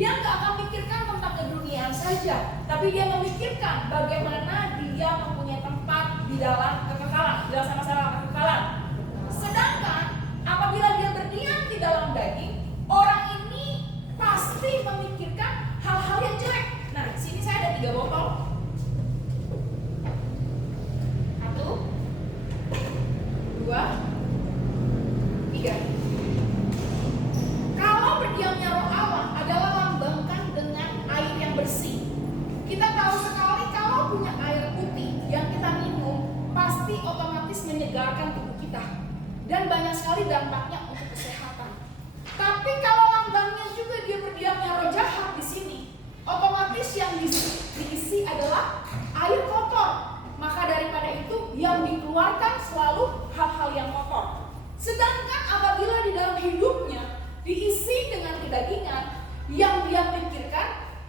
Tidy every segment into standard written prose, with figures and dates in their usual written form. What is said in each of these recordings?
Dia nggak akan mikirkan tentang keduniaan saja, tapi dia memikirkan bagaimana dia mempunyai tempat di dalam kekekalan, di dalam sama-sama kekekalan. Sedangkan apabila dia berdiam di dalam daging, orang ini pasti memikirkan hal-hal yang jelek. Nah, di sini saya ada 3 botol. 1, 2, 3. Kalau berdiamnya roh Allah adalah lambangkan dengan air yang bersih. Kita tahu sekali kalau punya air putih yang kita minum pasti otomatis menyegarkan tubuh kita. Dan banyak sekali dampaknya untuk kesehatan. Tapi kalau lambangnya juga dia berdiamnya roh jahat di sini, otomatis yang diisi adalah air kotor. Maka daripada itu yang dikeluarkan selalu hal-hal yang kotor. Sedangkan apabila di dalam hidupnya diisi dengan kedagingan, yang dia pikirkan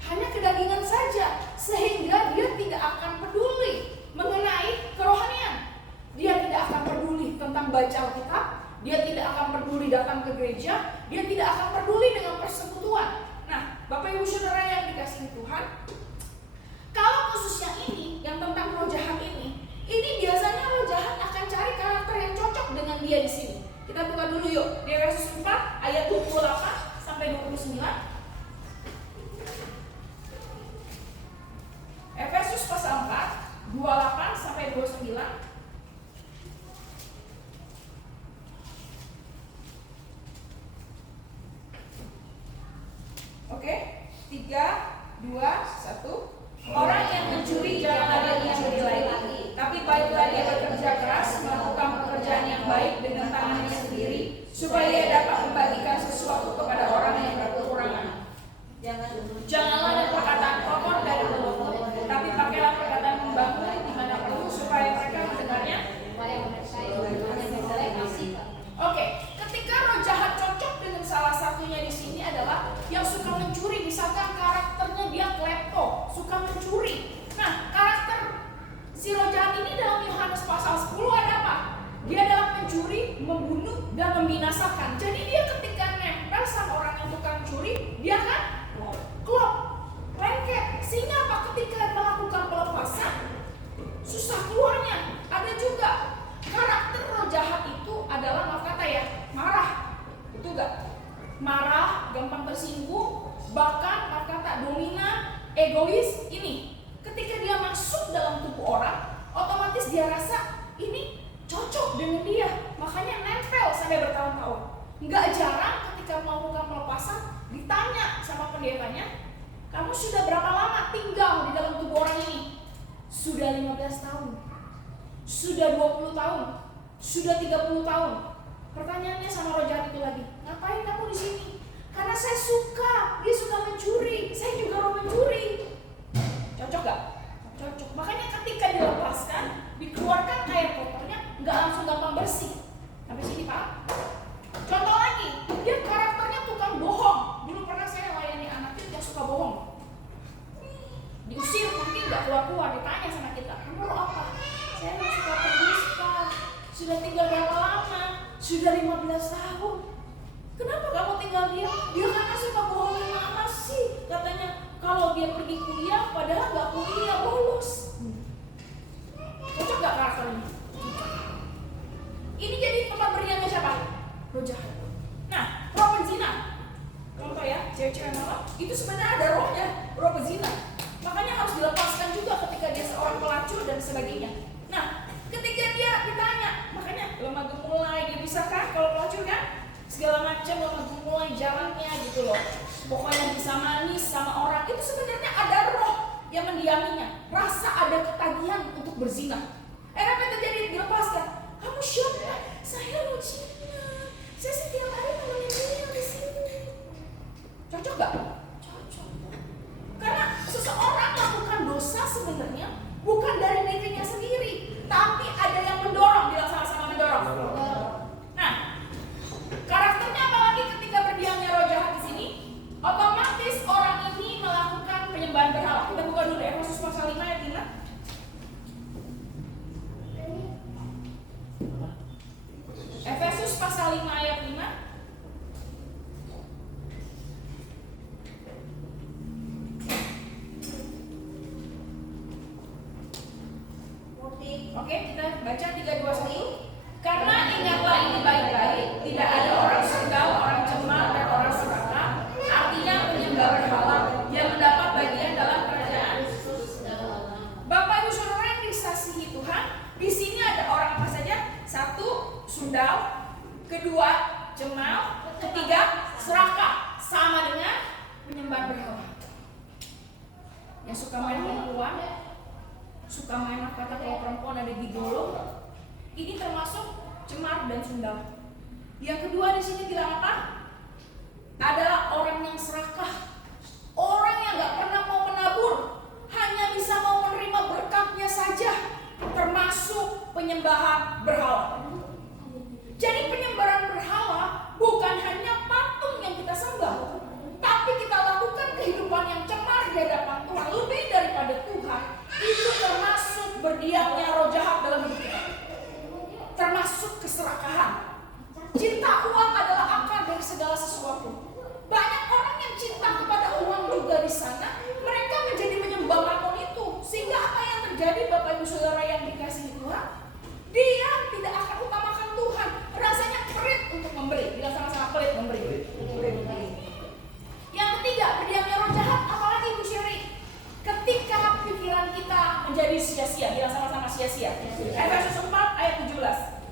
hanya kedagingan saja, sehingga dia tidak akan peduli mengenai kerohanian. Dia tidak akan peduli tentang baca Alkitab, dia tidak akan peduli datang ke gereja, dia tidak akan peduli dengan persekutuan. Nah, Bapak Ibu Saudara yang dikasihi Tuhan, kalau khususnya ini, yang tentang roh jahat ini biasanya roh jahat akan cari karakter yang cocok dengan dia di sini. Kita buka dulu yuk, di Efesus 4 ayat 28 sampai 29. Efesus pasal 4, 28 sampai 29. Oke, 3, 2, 1. Orang yang mencuri janganlah dia mencuri lagi, tapi baiklah dia bekerja keras, melakukan pekerjaan yang baik dengan tangannya sendiri, supaya ia dapat membagikan sesuatu kepada orang yang berkekurangan. Janganlah ada perkataan kotor dari mulutmu, tapi pakailah perkataan membangun di mana perlu, supaya mereka mendengarnya. Oke, ketika roh jahat cocok dengan salah satunya di sini adalah yang suka mencuri, misalkan karakternya dia klepto, suka mencuri. Nah, karakter si roh jahat ini dalam Yohanes pasal 10 ada apa? Dia adalah mencuri, membunuh, dan membinasakan. Jadi dia ketika nempel sama orang yang tukang curi, dia kan klop, lengket. Sehingga apa? Ketika melakukan pelepasan, susah keluarnya. Ada juga karakter roh jahat itu adalah, maaf kata ya, marah. Betul gak? Marah, gampang tersinggung, bahkan maaf kata dominan, egois. Ini ketika dia masuk dalam tubuh orang, otomatis dia rasa ini cocok dengan dia, makanya nempel sampai bertahun-tahun. Nggak jarang ketika melakukan pelepasan ditanya sama pendetanya, kamu sudah berapa lama tinggal di dalam tubuh orang ini? Sudah 15 tahun, sudah 20 tahun, sudah 30 tahun. Pertanyaannya sama roh jahat itu lagi, ngapain kamu di sini? Karena saya suka, dia suka mencuri, saya juga mau mencuri. Cocok gak? Cocok. Makanya ketika dilepaskan, dikeluarkan air kotornya, nggak langsung gampang bersih. Sampai sini Pak. Contoh lagi, dia karakternya tukang bohong. Dulu pernah saya layani anak kecil yang suka bohong. Diusir mungkin nggak keluar-keluar, ditanya sama kita, kamu apa? Saya suka berdusta. Sudah tinggal berapa lama? Sudah 15 tahun. Kenapa kamu tinggal diam? Dia karena suka bohongin mama sih. Katanya kalau dia pergi kuliah, padahal nggak kuliah, bolos. Cocok nggak karakternya? Ini jadi tempat berdiamnya siapa? Roh jahat. Nah, roh penzina. Contoh ya, cewek-cewek malam itu sebenarnya ada rohnya, roh penzina. Makanya harus dilepaskan juga ketika dia seorang pelacur dan sebagainya. Nah, ketika dia ditanya, makanya lemah gemulai, dia bisa kan kalau pelacur kan? Segala macam lemah gemulai jalannya gitu loh. Pokoknya bisa manis sama orang, itu sebenarnya ada roh yang mendiaminya. Rasa ada ketagihan untuk berzina. Apa yang terjadi? Dilepaskan. Kamu siapa? Saya Lucina. Saya setiap hari temenin dia di sini. Cocok gak? Cocok. Karena seseorang melakukan dosa sebenarnya bukan dari dirinya sendiri, tapi ada yang mendorong. Bilang sama-sama mendorong. Nah, karakternya apalagi ketika berdiamnya roh jahat di sini, otomatis orang ini melakukan penyembahan berhala. Kita buka dulu Efesus pasal 5 ayat 5. Efesus pasal 5 ayat 5. Oke, kita baca 3, 2, 1. Karena ingatlah ini baik-baik, tidak ada orang sunggal, orang cemar, dan orang serakah, artinya penyembah berhala, yang mendapat bagian dalam kerajaan. Bapak Ibu Saudara yang dikasihi Tuhan, di sini ada orang apa saja? 1, sundal, 2, cemar, 3, serakah, sama dengan penyembah berhala. Yang suka main perempuan, suka main kata kalau perempuan ada gigolo, ini termasuk cemar dan sundal. Yang kedua di sini bilang apa? Adalah orang yang serakah, orang yang nggak pernah mau menabur, hanya bisa mau menerima berkatnya saja, termasuk penyembahan berhala. Jadi penyembahan berhala bukan hanya patung yang kita sembah, tapi kita lakukan kehidupan yang cemar di hadapan Tuhan lebih daripada Tuhan. Itu termasuk berdiamnya roh jahat dalam hidup kita, termasuk keserakahan. Cinta uang adalah akar dari segala sesuatu. Banyak orang yang cinta kepada uang juga di sana, mereka menjadi menyembah mammon itu. Sehingga apa yang terjadi, Bapak Ibu Saudara yang dikasihi Tuhan? Dia tidak akan utamakan Tuhan. Rasanya pelit untuk memberi. Bilang sama-sama, pelit memberi. Yang ketiga, berdiamnya roh jahat. Apalagi Ibu Syeri? Ketika pikiran kita menjadi sia-sia. Bilang sama-sama, sia-sia. Efesus 4 ayat 17.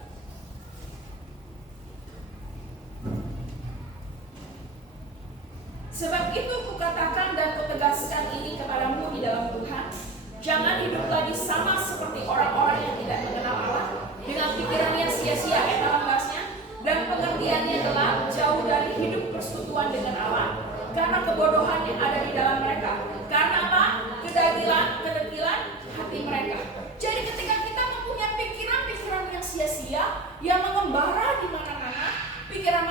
Sebab itu kukatakan dan kutegaskan ini kepadamu di dalam Tuhan, jangan hidup lagi sama seperti orang-orang yang tidak mengenal Allah, dengan pikiran yang sia-sia, ayat 18-nya, dan pengertiannya gelap, jauh dari hidup persekutuan dengan Allah, karena kebodohan yang ada di dalam mereka. Karena apa? Kedegilan hati mereka. Jadi ketika kita mempunyai pikiran-pikiran yang sia-sia, yang mengembara di mana-mana, pikiran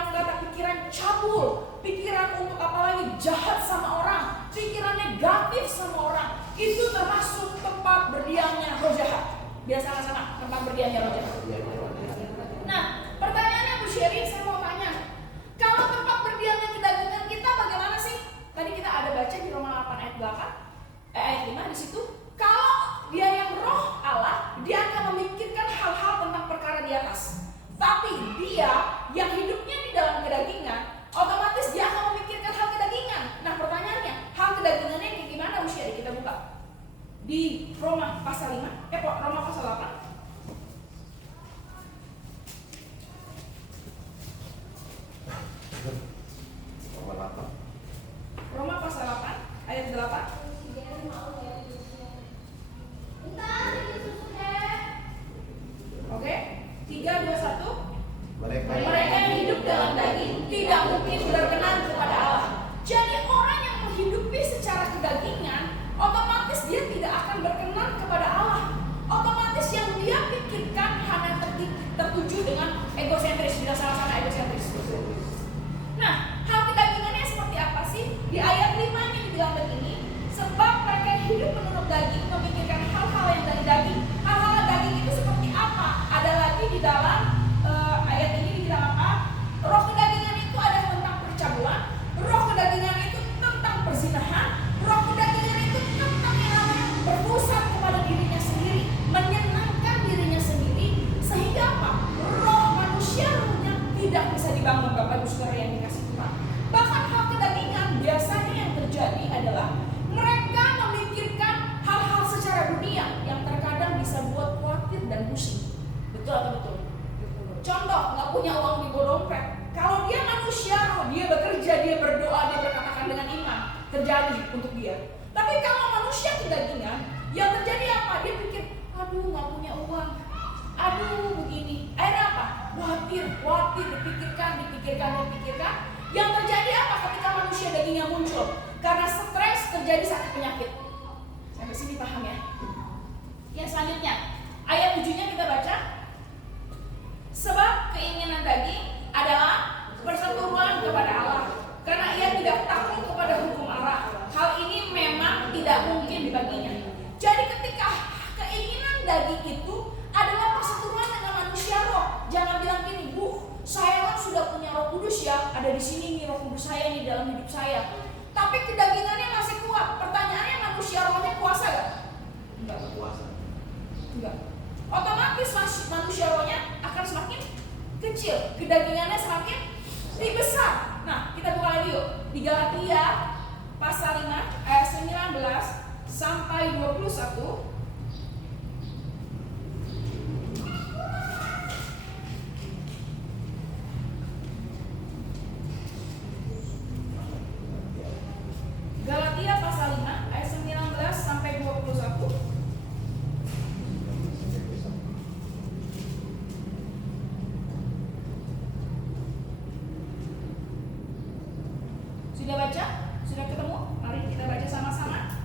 cabul, pikiran untuk apalagi jahat sama orang, pikiran negatif sama orang, itu termasuk tempat berdiamnya roh jahat. Biar sama-sama, tempat berdiamnya roh jahat. Nah, pertanyaannya Bu Syeri, saya mau tanya, kalau tempat berdiamnya kedagingan kita bagaimana sih? Tadi kita ada baca di Roma 8 ayat 5 di situ. Kalau dia yang roh Allah, dia akan memikirkan hal-hal tentang perkara di atas. Tapi dia yang hidupnya di dalam kedagingan, otomatis dia akan memikirkan hal kedagingan. Nah pertanyaannya, hal kedagingannya yang gimana Bu Syeri? Kita buka di Roma pasal 5, Roma pasal 8. Roma pasal 8 ayat 8. Oke, 3, 2, 1. Mereka yang hidup dalam daging tidak mungkin berkenan kepada Allah. Jadi orang yang menghidupi secara kedagingan, otomatis dia tidak akan berkenan kepada Allah. Otomatis yang dia pikirkan hanya tertuju dengan egosentris. Bila sama-sama egosentris. Nah, hal kedagingannya seperti apa sih? Di ayat 5-nya dibilang begini, sebab mereka yang hidup menurut daging memikirkan hal-hal yang dari daging. Hal-hal daging itu seperti apa? Ada lagi di dalam ayat ini dibilang apa? Roh kedagingan itu ada tentang percabulan, roh kedagingan itu tentang perzinahan, roh kedagingan itu tentang yang namanya berpusat kepada dirinya sendiri, menyenangkan dirinya sendiri, sehingga apa? Roh manusia rohnya tidak bisa dibangun, Bapak Ibu Saudara yang dikasih Tuhan. Bahkan hal kedagingan biasanya yang terjadi adalah mereka memikirkan hal-hal secara dunia yang terkadang bisa buat khawatir dan pusing. Betul atau betul? Contoh, nggak punya uang di dompet. Kalau dia manusia roh, dia bekerja, dia berdoa, dia berkatakan dengan iman, terjadi untuk dia. Tapi kalau manusia kedagingan, yang terjadi apa? Dia pikir, aduh nggak punya uang, aduh begini. Akhirnya apa? Khawatir, dipikirkan. Yang terjadi apa ketika manusia dagingnya muncul? Karena stres terjadi sakit penyakit. Sampai sini paham ya? Yang selanjutnya, ayat 7-nya kita baca. Sebab keinginan daging adalah perseteruan kepada Allah, karena ia tidak takut kepada hukum Allah. Hal ini memang tidak mungkin dibaginya. Jadi ketika keinginan daging itu adalah perseteruan dengan manusia roh. Jangan bilang gini, Bu, saya kan sudah punya Roh Kudus ya, ada di sini nih Roh Kudus saya nih dalam hidup saya. Tapi kedagingannya masih kuat. Pertanyaannya, manusia rohnya kuasa gak? Enggak. Tapi manusia rohnya akan semakin kecil, kedagingannya semakin besar. Nah, kita buka lagi yuk. Di Galatia pasal 5 ayat 19 sampai 21. Galatia pasal 5 ayat 19 sampai 21. Sudah baca? Sudah ketemu? Mari kita baca sama-sama.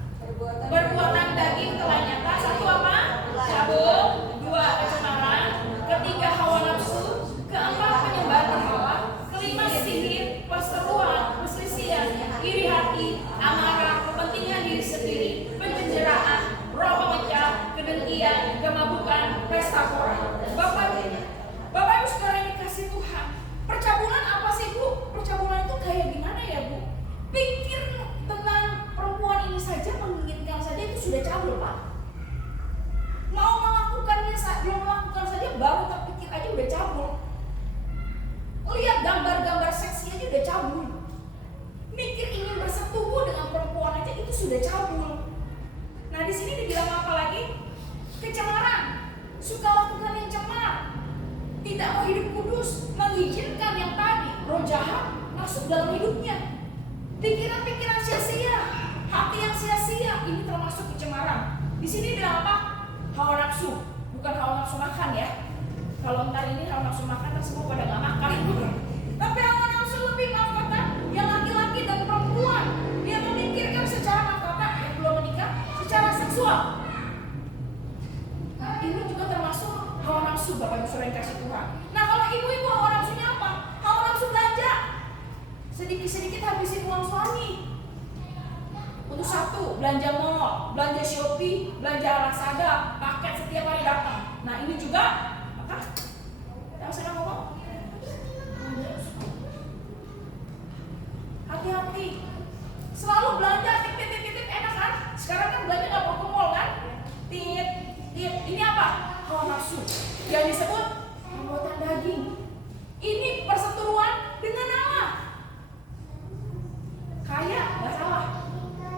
Perbuatan daging telah nyata. Satu apa? Cabul. Dua, kecemaran. Ketiga, hawa nafsu. Keempat, penyembahan berhala. Kelima, sihir, perseteruan, perselisihan, iri hati, amarah, kepentingan diri sendiri, penjenjeraan, roh pemecah, kedengkian, kemabukan, pesta pora. Bapak Ibu saudara yang dikasih Tuhan, percabulan apa sih Bu? Percabulan itu kayak gimana ya Bu? Pikir tentang perempuan ini saja, menginginkan saja itu sudah cabul Pak. Mau melakukannya, belum melakukan saja baru terpikir aja udah cabul. Lihat gambar-gambar seksi aja udah cabul. Mikir ingin bersetubuh dengan perempuan aja itu sudah cabul. Nah di sini dibilang apa lagi? Kecemaran, suka lakukan yang cemar, tidak mau hidup kudus, mengizinkan yang tadi roh jahat masuk dalam hidupnya. Pikiran-pikiran sia-sia, hati yang sia-sia, ini termasuk kecemaran. Di sini bilang apa? Hawa nafsu, bukan hawa nafsu makan ya. Kalau ntar ini hawa nafsu makan, ntar semua pada nggak makan. Tapi hawa nafsu lebih maaf kata, yang laki-laki dan perempuan, dia memikirkan secara maaf kata yang belum menikah, secara seksual. Nah, ini juga termasuk hawa nafsu Bapak Ibu Saudara yang kasih Tuhan. Nah kalau ibu-ibu hawa nafsunya apa? Hawa nafsu belanja. Sedikit-sedikit habisin uang suami. Untuk satu, belanja mall, belanja Shopee, belanja Lazada, paket setiap hari datang. Nah ini juga apa? Yang saya ngomong? Hati-hati. Selalu belanja titip enak kan? Sekarang kan belanja nggak perlu ke mall kan? Tit. Ini apa? Hawa nafsu. Yang disebut perbuatan daging. Ini perseteruan dengan Allah. Kaya nggak salah.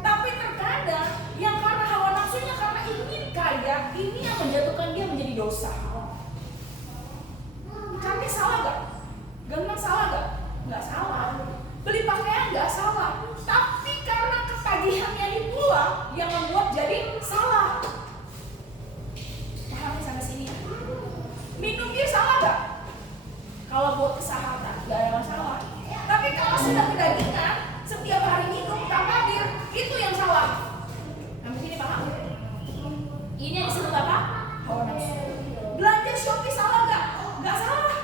Tapi terkadang yang karena hawa nafsunya karena ingin kaya, ini yang menjatuhkan dia menjadi dosa. Cantik salah gak? Ganteng salah gak? Nggak salah. Beli pakaian nggak salah. Tapi karena ketagihannya itulah yang membuat jadi salah. Paham sampai sini ya? Minum bir salah gak? Kalau buat kesehatan nggak ada masalah. Tapi kalau sudah kedagingan, setiap hari minum tanpa bir, itu yang salah. Sampai sini paham? Ini yang disebut apa? Hawa nafsu. Belanja Shopee salah gak? Nggak salah.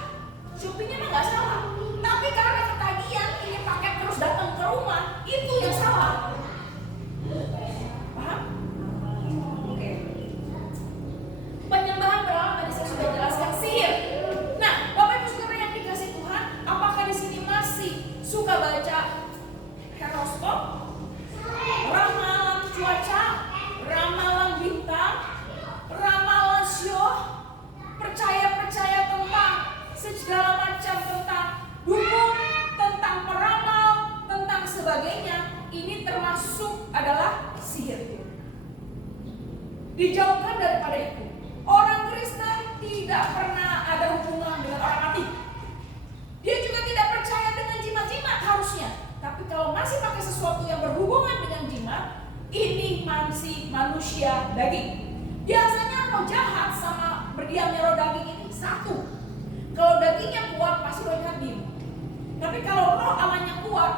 Shopee-nya mah nggak salah. Tapi karena ketagihan ingin paket terus datang ke rumah, itu yang salah. Paham? Oke. Penyembahan berhala tadi saya sudah jelaskan, sihir. Nah, Bapak Ibu Saudara yang dikasih Tuhan, apakah di sini masih suka baca horoskop, ramalan cuaca, ramalan bintang, ramalan show, percaya tentang segala macam tentang dukun, tentang peramal, tentang sebagainya? Ini termasuk adalah sihir. Dijauhkan daripada itu. Orang Kristen tidak pernah ada hubungan dengan orang mati. Dia juga tidak percaya dengan jimat-jimat harusnya. Tapi kalau masih pakai sesuatu yang berhubungan dengan jimat, ini masih manusia daging. Biasanya roh jahat sama berdiamnya roh daging ini satu. Kalau dagingnya kuat pasti roh jahat diam. Tapi kalau roh Allahnya kuat,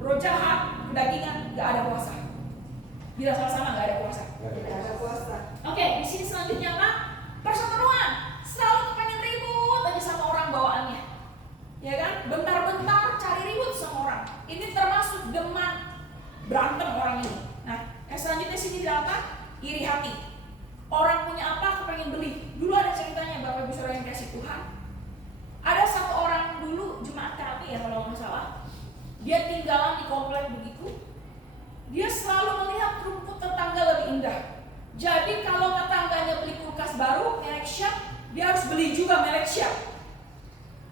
roh jahat, kedagingan, gak ada kuasa. Bila sama-sama gak ada kuasa. Tidak ada kuasa. Oke, di sini selanjutnya apa? Perseteruan. Selalu kepengen ribut aja sama orang bawaannya. Ya kan? Bentar-bentar cari ribut sama orang. Ini termasuk deman berantem orang ini. Nah, yang selanjutnya sini apa? Iri hati. Orang punya apa kepengen beli. Dulu ada ceritanya Bapak Ibu Saudara yang kasih Tuhan. Ada satu orang dulu jemaat kami ya kalau nggak salah. Dia tinggalan di komplek begitu. Dia selalu melihat rumput tetangga lebih indah. Jadi kalau tetangganya beli kulkas baru, merek Sharp, dia harus beli juga merek Sharp.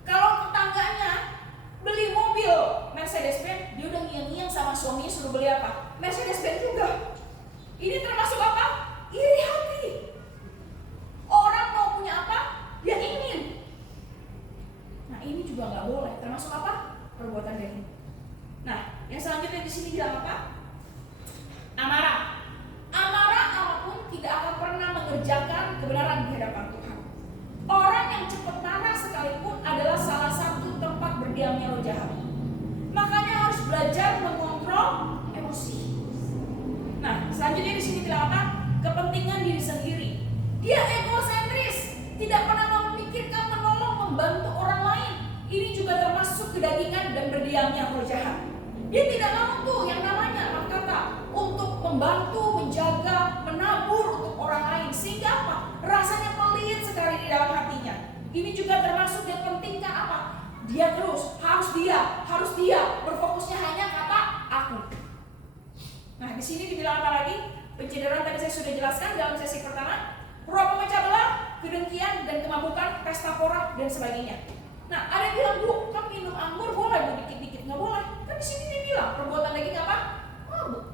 Kalau tetangganya beli mobil Mercedes-Benz, dia udah ngiang-ngiang sama suaminya suruh beli apa? Mercedes-Benz juga. Ini termasuk apa? Iri hati. Orang mau punya apa? Dia ingin. Nah, ini juga nggak boleh. Termasuk apa? Perbuatan daging. Nah, yang selanjutnya di sini bilang apa? Amarah. Amarah Allah pun tidak akan pernah mengerjakan kebenaran di hadapan Tuhan. Orang yang cepat marah sekalipun adalah salah satu tempat berdiamnya roh jahat. Makanya harus belajar mengontrol emosi. Nah, selanjutnya di sini bilang apa? Kepentingan diri sendiri. Dia egosentris, tidak pernah memikirkan menolong, membantu orang lain. Ini juga termasuk kedagingan dan berdiamnya roh jahat. Dia tidak mau tuh yang namanya kata untuk membantu, menjaga, menabur untuk orang lain. Sehingga apa? Rasanya pelit sekali di dalam hatinya. Ini juga termasuk yang penting kan apa? Dia terus, harus dia, berfokusnya hanya kata aku. Nah, di sini dibilang apa lagi? Pencederaan tadi saya sudah jelaskan dalam sesi pertama. Roh pemecah belah, kedengkian dan kemabukan, pesta pora dan sebagainya. Nah, ada yang bilang, Bu, kan minum anggur boleh Bu dikit-dikit, nggak boleh. Kan di sini dia bilang perbuatan daging apa? Mabuk.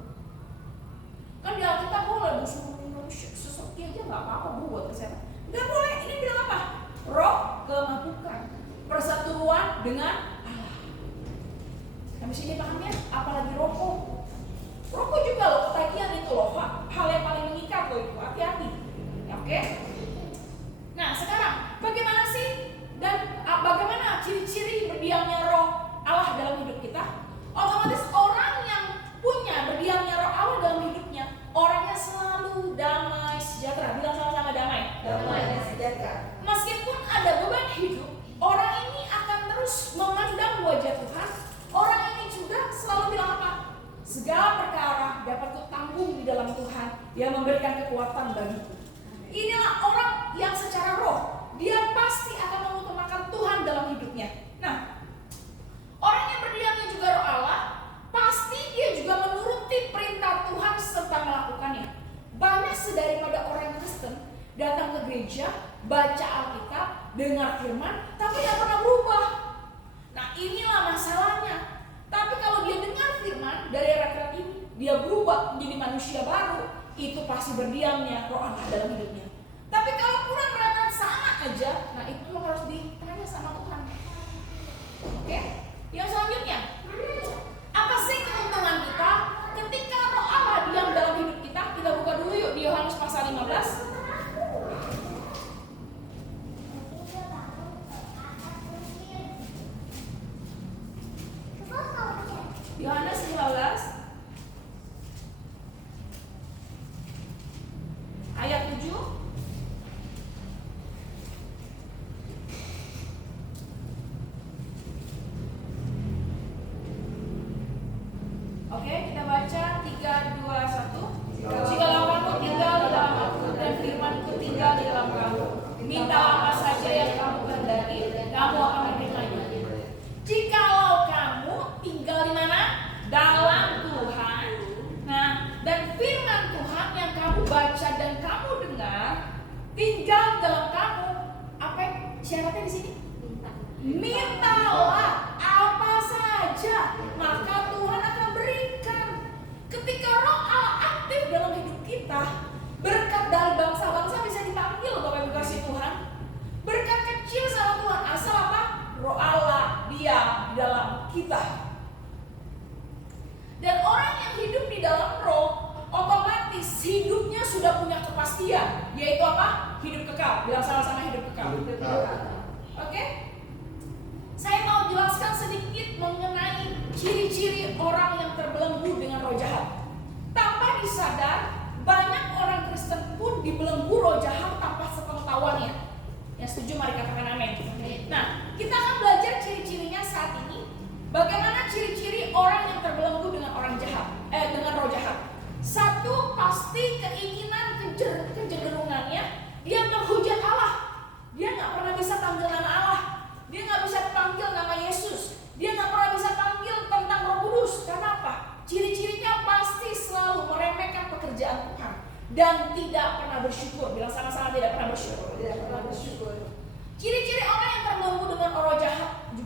Kan di Alkitab boleh Bu suruh minum sesuatu aja nggak apa-apa Bu buat kesehatan. Nggak boleh. Ini bilang apa? Roh kemabukan, persatuan dengan Allah. Nah, di sini pahamnya, apalagi rokok. Rokok juga loh, ketagihan itu loh, hal yang paling mengikat loh itu, hati-hati. Oke? Nah, sekarang bagaimana sih dan bagaimana ciri-ciri berdiamnya roh Allah dalam hidup kita? Otomatis orang yang punya berdiamnya roh Allah dalam hidupnya, orangnya selalu damai sejahtera. Bilang sama-sama damai. Damai sejahtera. Meskipun ada beban hidup, orang ini akan terus memandang wajah Tuhan. Orang ini juga selalu bilang apa? Segala perkara dapat kutanggung di dalam Tuhan yang memberikan kekuatan bagiku. Inilah orang yang secara roh, dia pasti akan mengutamakan Tuhan dalam hidupnya. Nah, orang yang berdiamnya juga roh Allah, pasti dia juga menuruti perintah Tuhan serta melakukannya. Banyak daripada orang Kristen datang ke gereja, baca Alkitab, dengar firman, tapi tidak pernah berubah. Nah, inilah masalahnya. Tapi kalau dia dengar firman dari ayat ini, dia berubah menjadi manusia baru, itu pasti berdiamnya roh Allah dalam hidupnya. Tapi kalau kurang mereka sama aja, nah itu harus ditanya sama Tuhan. Oke? Yang selanjutnya, apa sih keuntungan kita ketika roh Allah diam dalam hidup kita? Kita buka dulu yuk di Yohanes pasal 15. Yohanes 15 ayat 7. Oke, kita baca 3, 2, 1. Jikalau kamu tinggal di dalam aku dan firman-Ku tinggal di dalam kamu, minta apa saja yang kamu kehendaki, kamu akan menerimanya. Jikalau kamu tinggal di mana? Dalam Tuhan. Nah, dan firman Tuhan yang kamu baca dan kamu dengar tinggal dalam kamu. Apa syaratnya di sini? Mintalah apa saja, maka Tuhan akan berikan. Ketika roh Allah aktif dalam hidup kita, berkat dari bangsa-bangsa bisa dipanggil Bapak Ibu kasih Tuhan. Berkat kecil sama Tuhan, asal apa? Roh Allah diam di dalam kita. Dan orang yang hidup di dalam roh, otomatis hidupnya sudah punya kepastian, yaitu apa? Hidup kekal. Bilang sama-sama hidup kekal. Oke? Saya mau jelaskan sedikit mengenai ciri-ciri orang yang terbelenggu dengan roh jahat. Tanpa disadar, banyak orang Kristen pun dibelenggu roh jahat tanpa sepengetahuannya. Yang setuju mari katakan amin. Nah, kita akan belajar ciri-cirinya saat ini. Bagaimana ciri-ciri orang yang terbelenggu dengan dengan roh jahat? Satu, pasti keinginan kecenderungannya dia menghujat Allah. Dia nggak pernah bisa panggil nama Allah. Dia nggak bisa panggil nama Yesus. Dia nggak pernah bisa panggil tentang Roh Kudus. Karena apa? Ciri-cirinya pasti selalu meremehkan pekerjaan Tuhan dan tidak pernah bersyukur. Bilang sama-sama tidak pernah bersyukur. Tidak pernah bersyukur.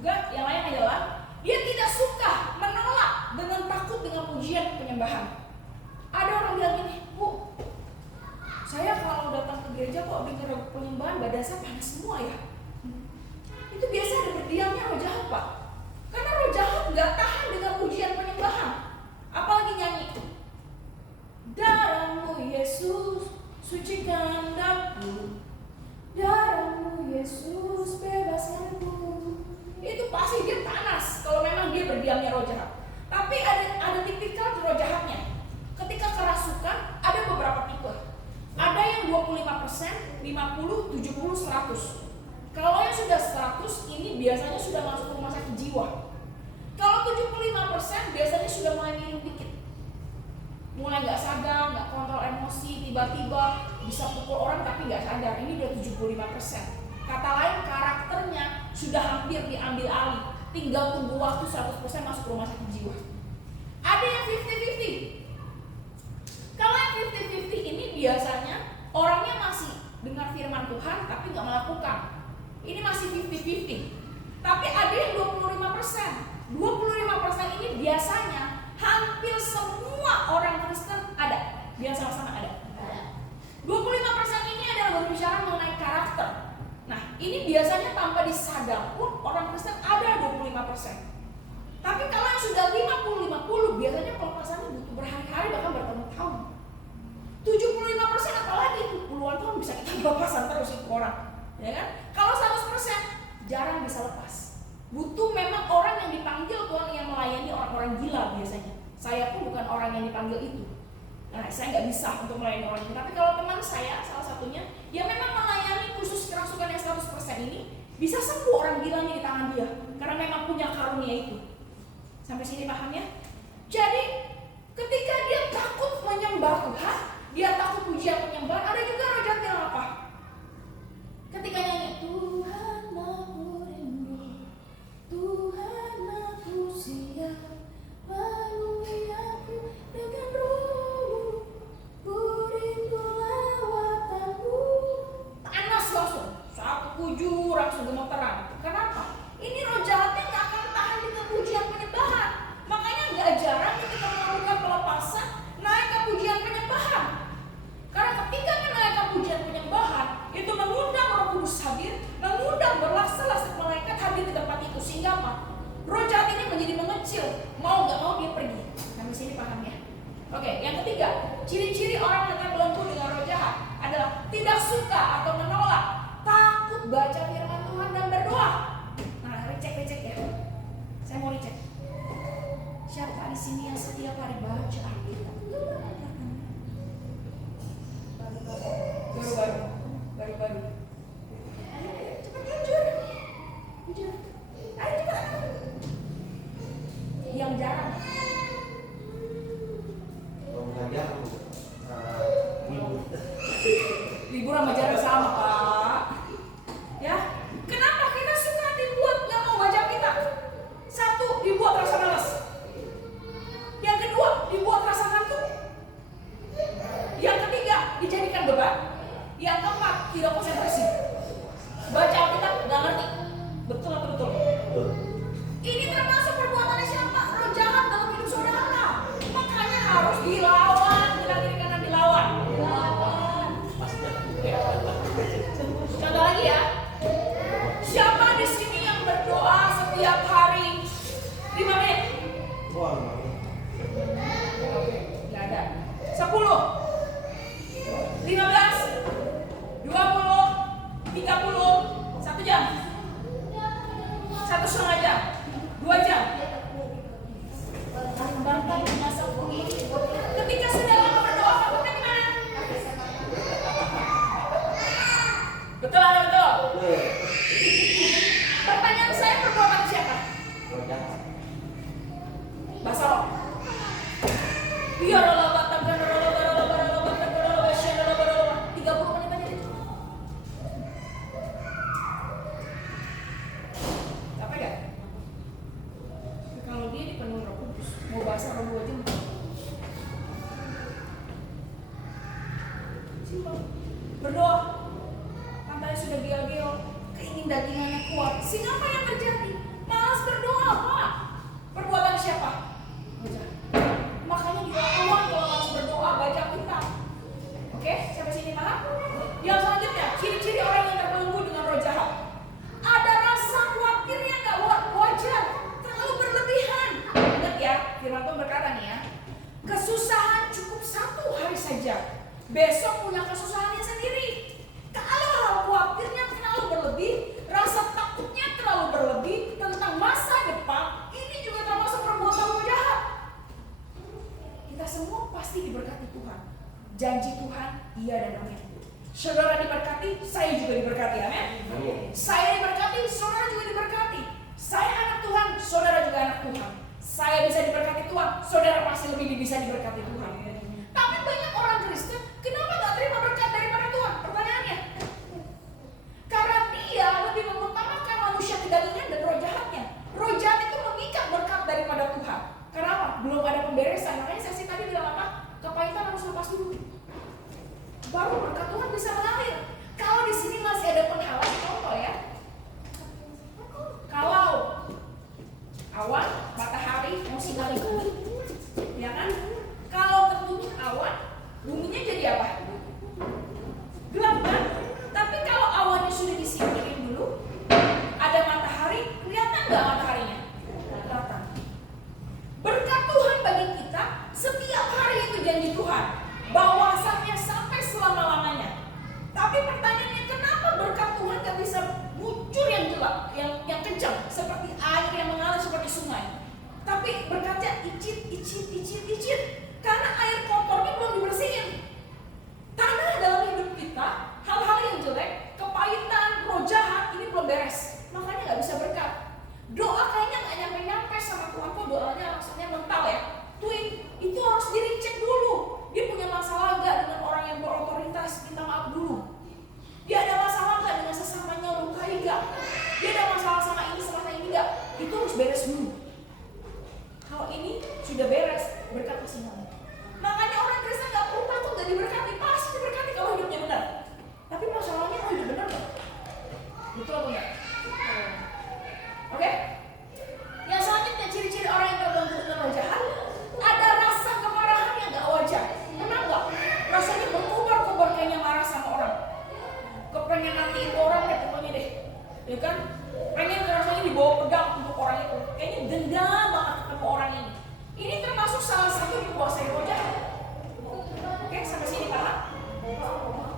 juga yang lain adalah dia tidak suka menolak dengan takut dengan pujian penyembahan. Ada orang bilang gini, Bu, saya kalau datang ke gereja kok dengar penyembahan badan saya panas semua ya. Itu biasa ada berdiamnya roh jahat, Pak. Karena roh jahat gak tahan dengan pujian penyembahan. Apalagi nyanyi, darahmu Yesus sucikan daku, darahmu Yesus bebaskanku. Itu pasti dia panas kalau memang dia berdiamnya roh jahat. Tapi ada tipikal roh jahatnya. Ketika kerasukan ada beberapa tipe. Ada yang 25%, 50, 70, 100. Kalau yang sudah 100 ini biasanya sudah masuk rumah sakit jiwa. Kalau 75% biasanya sudah mulai miring dikit. Mulai nggak sadar, nggak kontrol emosi, tiba-tiba bisa pukul orang tapi nggak sadar. Ini udah 75%. Kata lain karakternya sudah hampir diambil alih. Tinggal tunggu waktu 100% masuk rumah sakit jiwa. Ada yang 50-50. Kalau yang 50-50 ini biasanya orangnya masih dengar firman Tuhan tapi nggak melakukan. Ini masih 50-50. Tapi ada yang 25%. 25% ini biasanya hampir semua orang Kristen ada. Dia sama-sama ada. 25% ini adalah berbicara mengenai karakter. Nah, ini biasanya tanpa disadar pun orang Kristen ada 25%. Tapi kalau yang sudah 50-50 biasanya pelepasannya butuh berhari-hari bahkan bertahun-tahun. 75% apalagi itu puluhan tahun bisa kita pelepasan terus itu orang. Ya kan? Kalau 100% jarang bisa lepas. Butuh memang orang yang dipanggil Tuhan yang melayani orang-orang gila biasanya. Saya pun bukan orang yang dipanggil itu. Nah, saya nggak bisa untuk melayani orang ini. Tapi kalau teman saya salah satunya yang memang melayani khusus kerasukan yang 100% ini bisa sembuh orang gilanya di tangan dia karena memang punya karunia itu. Sampai sini paham ya? Jadi ketika dia takut menyembah Tuhan, dia takut pujian penyembahan, ada juga roh jahat yang apa? Ketika nyanyi Tuhan aku rindu, Tuhan aku siap, penuhi aku dengan roh-Mu, ku rindu lawatanmu. Panas langsung, saat puju langsung gemeteran. Kenapa? Ini roh jahatnya gak akan tahan dengan pujian penyembahan. Makanya gak jarang ketika melakukan pelepasan naik ke pujian penyembahan. Karena ketika menaikkan pujian penyembahan itu mengundang Roh Kudus hadir, mengundang berlaksana malaikat hadir di tempat itu, sehingga apa? Roh jahat ini menjadi mengecil, mau gak mau dia pergi. Sampai sini paham ya? Oke, yang ketiga, ciri-ciri orang yang belenggu dengan roh jahat adalah tidak suka atau menolak, takut baca firman Tuhan dan berdoa. Nah, recek ya. Saya mau recek. Siapa di sini yang setiap hari baca Alkitab? Baru-baru. Ayo, cepat jujur. Ayo cepat. Yang jarang. Libur sama jarang sama, Pak. Ya, kenapa kita suka dibuat nggak mau baca Alkitab? Satu, dibuat rasa malas. Yang kedua, dibuat rasa ngantuk. Yang ketiga, dijadikan beban. Yang keempat, tidak konsentrasi. Baca Alkitab nggak ngerti. Betul atau betul? Ini termasuk perbuatannya siapa? Roh jahat dalam hidup saudara. Makanya harus dilawan. Bila diri kanan dilawan. Contoh lagi ya. Siapa di sini yang berdoa setiap hari 5 menit? Nggak ada. 10, 15, 20, 30, 1 jam, 1,5 jam, 2 jam. Bahkan di masa ini, ketika sudah lama berdoa, fokusnya di mana? Betul atau betul? Pertanyaan saya, berdoa pada siapa? Bahasa roh. Biar Allah batangkan 30 menit aja. Capek gak? Kalau dia dipenuhi Roh Kudus, mau bahasa roh 2 jam. Simpel. Berdoa. Pantai sudah gel-gel, keingin dagingannya kuat. Sehingga apa yang terjadi? apa? Perbuatan siapa? Roh jahat. Makanya dilakukan kalau harus berdoa, baca kitab. Oke, sampai sini paham? Yang selanjutnya, ciri-ciri orang yang terbelenggu dengan roh jahat. Ada rasa khawatirnya nggak wajar, terlalu berlebihan. Ingat ya, firman Tuhan berkata nih ya, kesusahan cukup 1 hari saja, besok punya kesusahannya sendiri. Kalau hal khawatirnya terlalu berlebih, rasa takutnya terlalu berlebih tentang masa depan, ini juga termasuk perbuatan roh jahat. Kita semua pasti diberkati Tuhan. Janji Tuhan, iya dan amin. Saudara diberkati, saya juga diberkati, amin. Saya diberkati, saudara juga diberkati. Saya anak Tuhan, saudara juga anak Tuhan. Saya bisa diberkati Tuhan, saudara pasti lebih bisa diberkati Tuhan. Tapi banyak orang Kristen, kenapa gak terima berkat daripada Tuhan? Pertanyaannya, karena dia lebih mengutamakan manusia kedalinya dan roh jahatnya. Roh jahat itu mengikat berkat daripada Tuhan. Kenapa? Belum ada pemberesan. Makanya sesi tadi bilang apa? Kepahitan harus lepas dulu, baru berkat Tuhan bisa mengalir. Kalau di sini masih ada penghalang, contoh ya. Kalau awan, matahari, mau sinyal bumi, ya kan? Kalau tertutup awan, buminya jadi apa? Gelap kan? Tapi kalau awannya sudah disingkirin dulu, ada matahari, kelihatan nggak mataharinya? Kelihatan. Berkat Tuhan bagi kita, setiap hari itu janji Tuhan, bahwasannya sampai selama-lamanya. Tapi pertanyaannya, kenapa berkat Tuhan gak bisa muncul yang gelap, yang kencang, seperti air yang mengalir seperti sungai? Tapi berkatnya icit. Karena air kotornya belum dibersihin. Tanah dalam hidup kita, hal-hal yang jelek, kepahitan, roh jahat, ini belum beres. Makanya gak bisa berkat. Doa kayaknya gak nyampe-nyampe sama Tuhan. Kok doanya maksudnya mental ya? Twin, itu harus dicek dulu. Dia punya masalah gak dengan orang yang berotoritas? Minta maaf dulu. Dia ada masalah gak dengan sesamanya, lukai gak? Dia ada masalah sama ini gak? Itu harus beres dulu. Kalau ini sudah beres, berkat pasti ngalir. Makanya orang Kristen gak perlu takut gak diberkati. Pasti diberkati kalau hidupnya benar. Tapi masalahnya kalau hidup benar gak? Betul atau enggak? Oke? Yang selanjutnya, ciri-ciri orang yang terbelenggu dengan roh jahat. Ada rasa kemarahan yang gak wajar. Pernah gak? Rasanya berkobar-kobar kayaknya marah sama orang. Kepengen nantiin orang deh pokoknya deh. Ya kan? Pengen rasanya dibawa pedang untuk orang itu. Kayaknya dendam banget ketemu orang ini. Ini termasuk salah satu dikuasai roh jahat. Oke, sampai sini paham?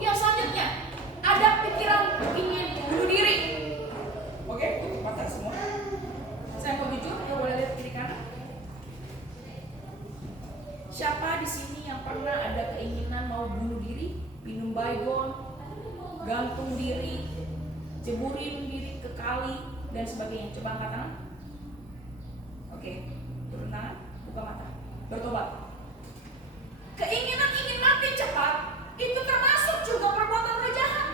Yang selanjutnya, ada pikiran ingin bunuh diri. Oke, tuh mata semua. Saya mau jujur, ya boleh lihat kiri kanan. Siapa di sini yang pernah ada keinginan mau bunuh diri, minum baygon, gantung diri, jeburin diri ke kali dan sebagainya? Coba angkat tangan. Oke, turun tangan, buka mata, bertobat. Keinginan ingin mati cepat itu termasuk juga perbuatan roh jahat.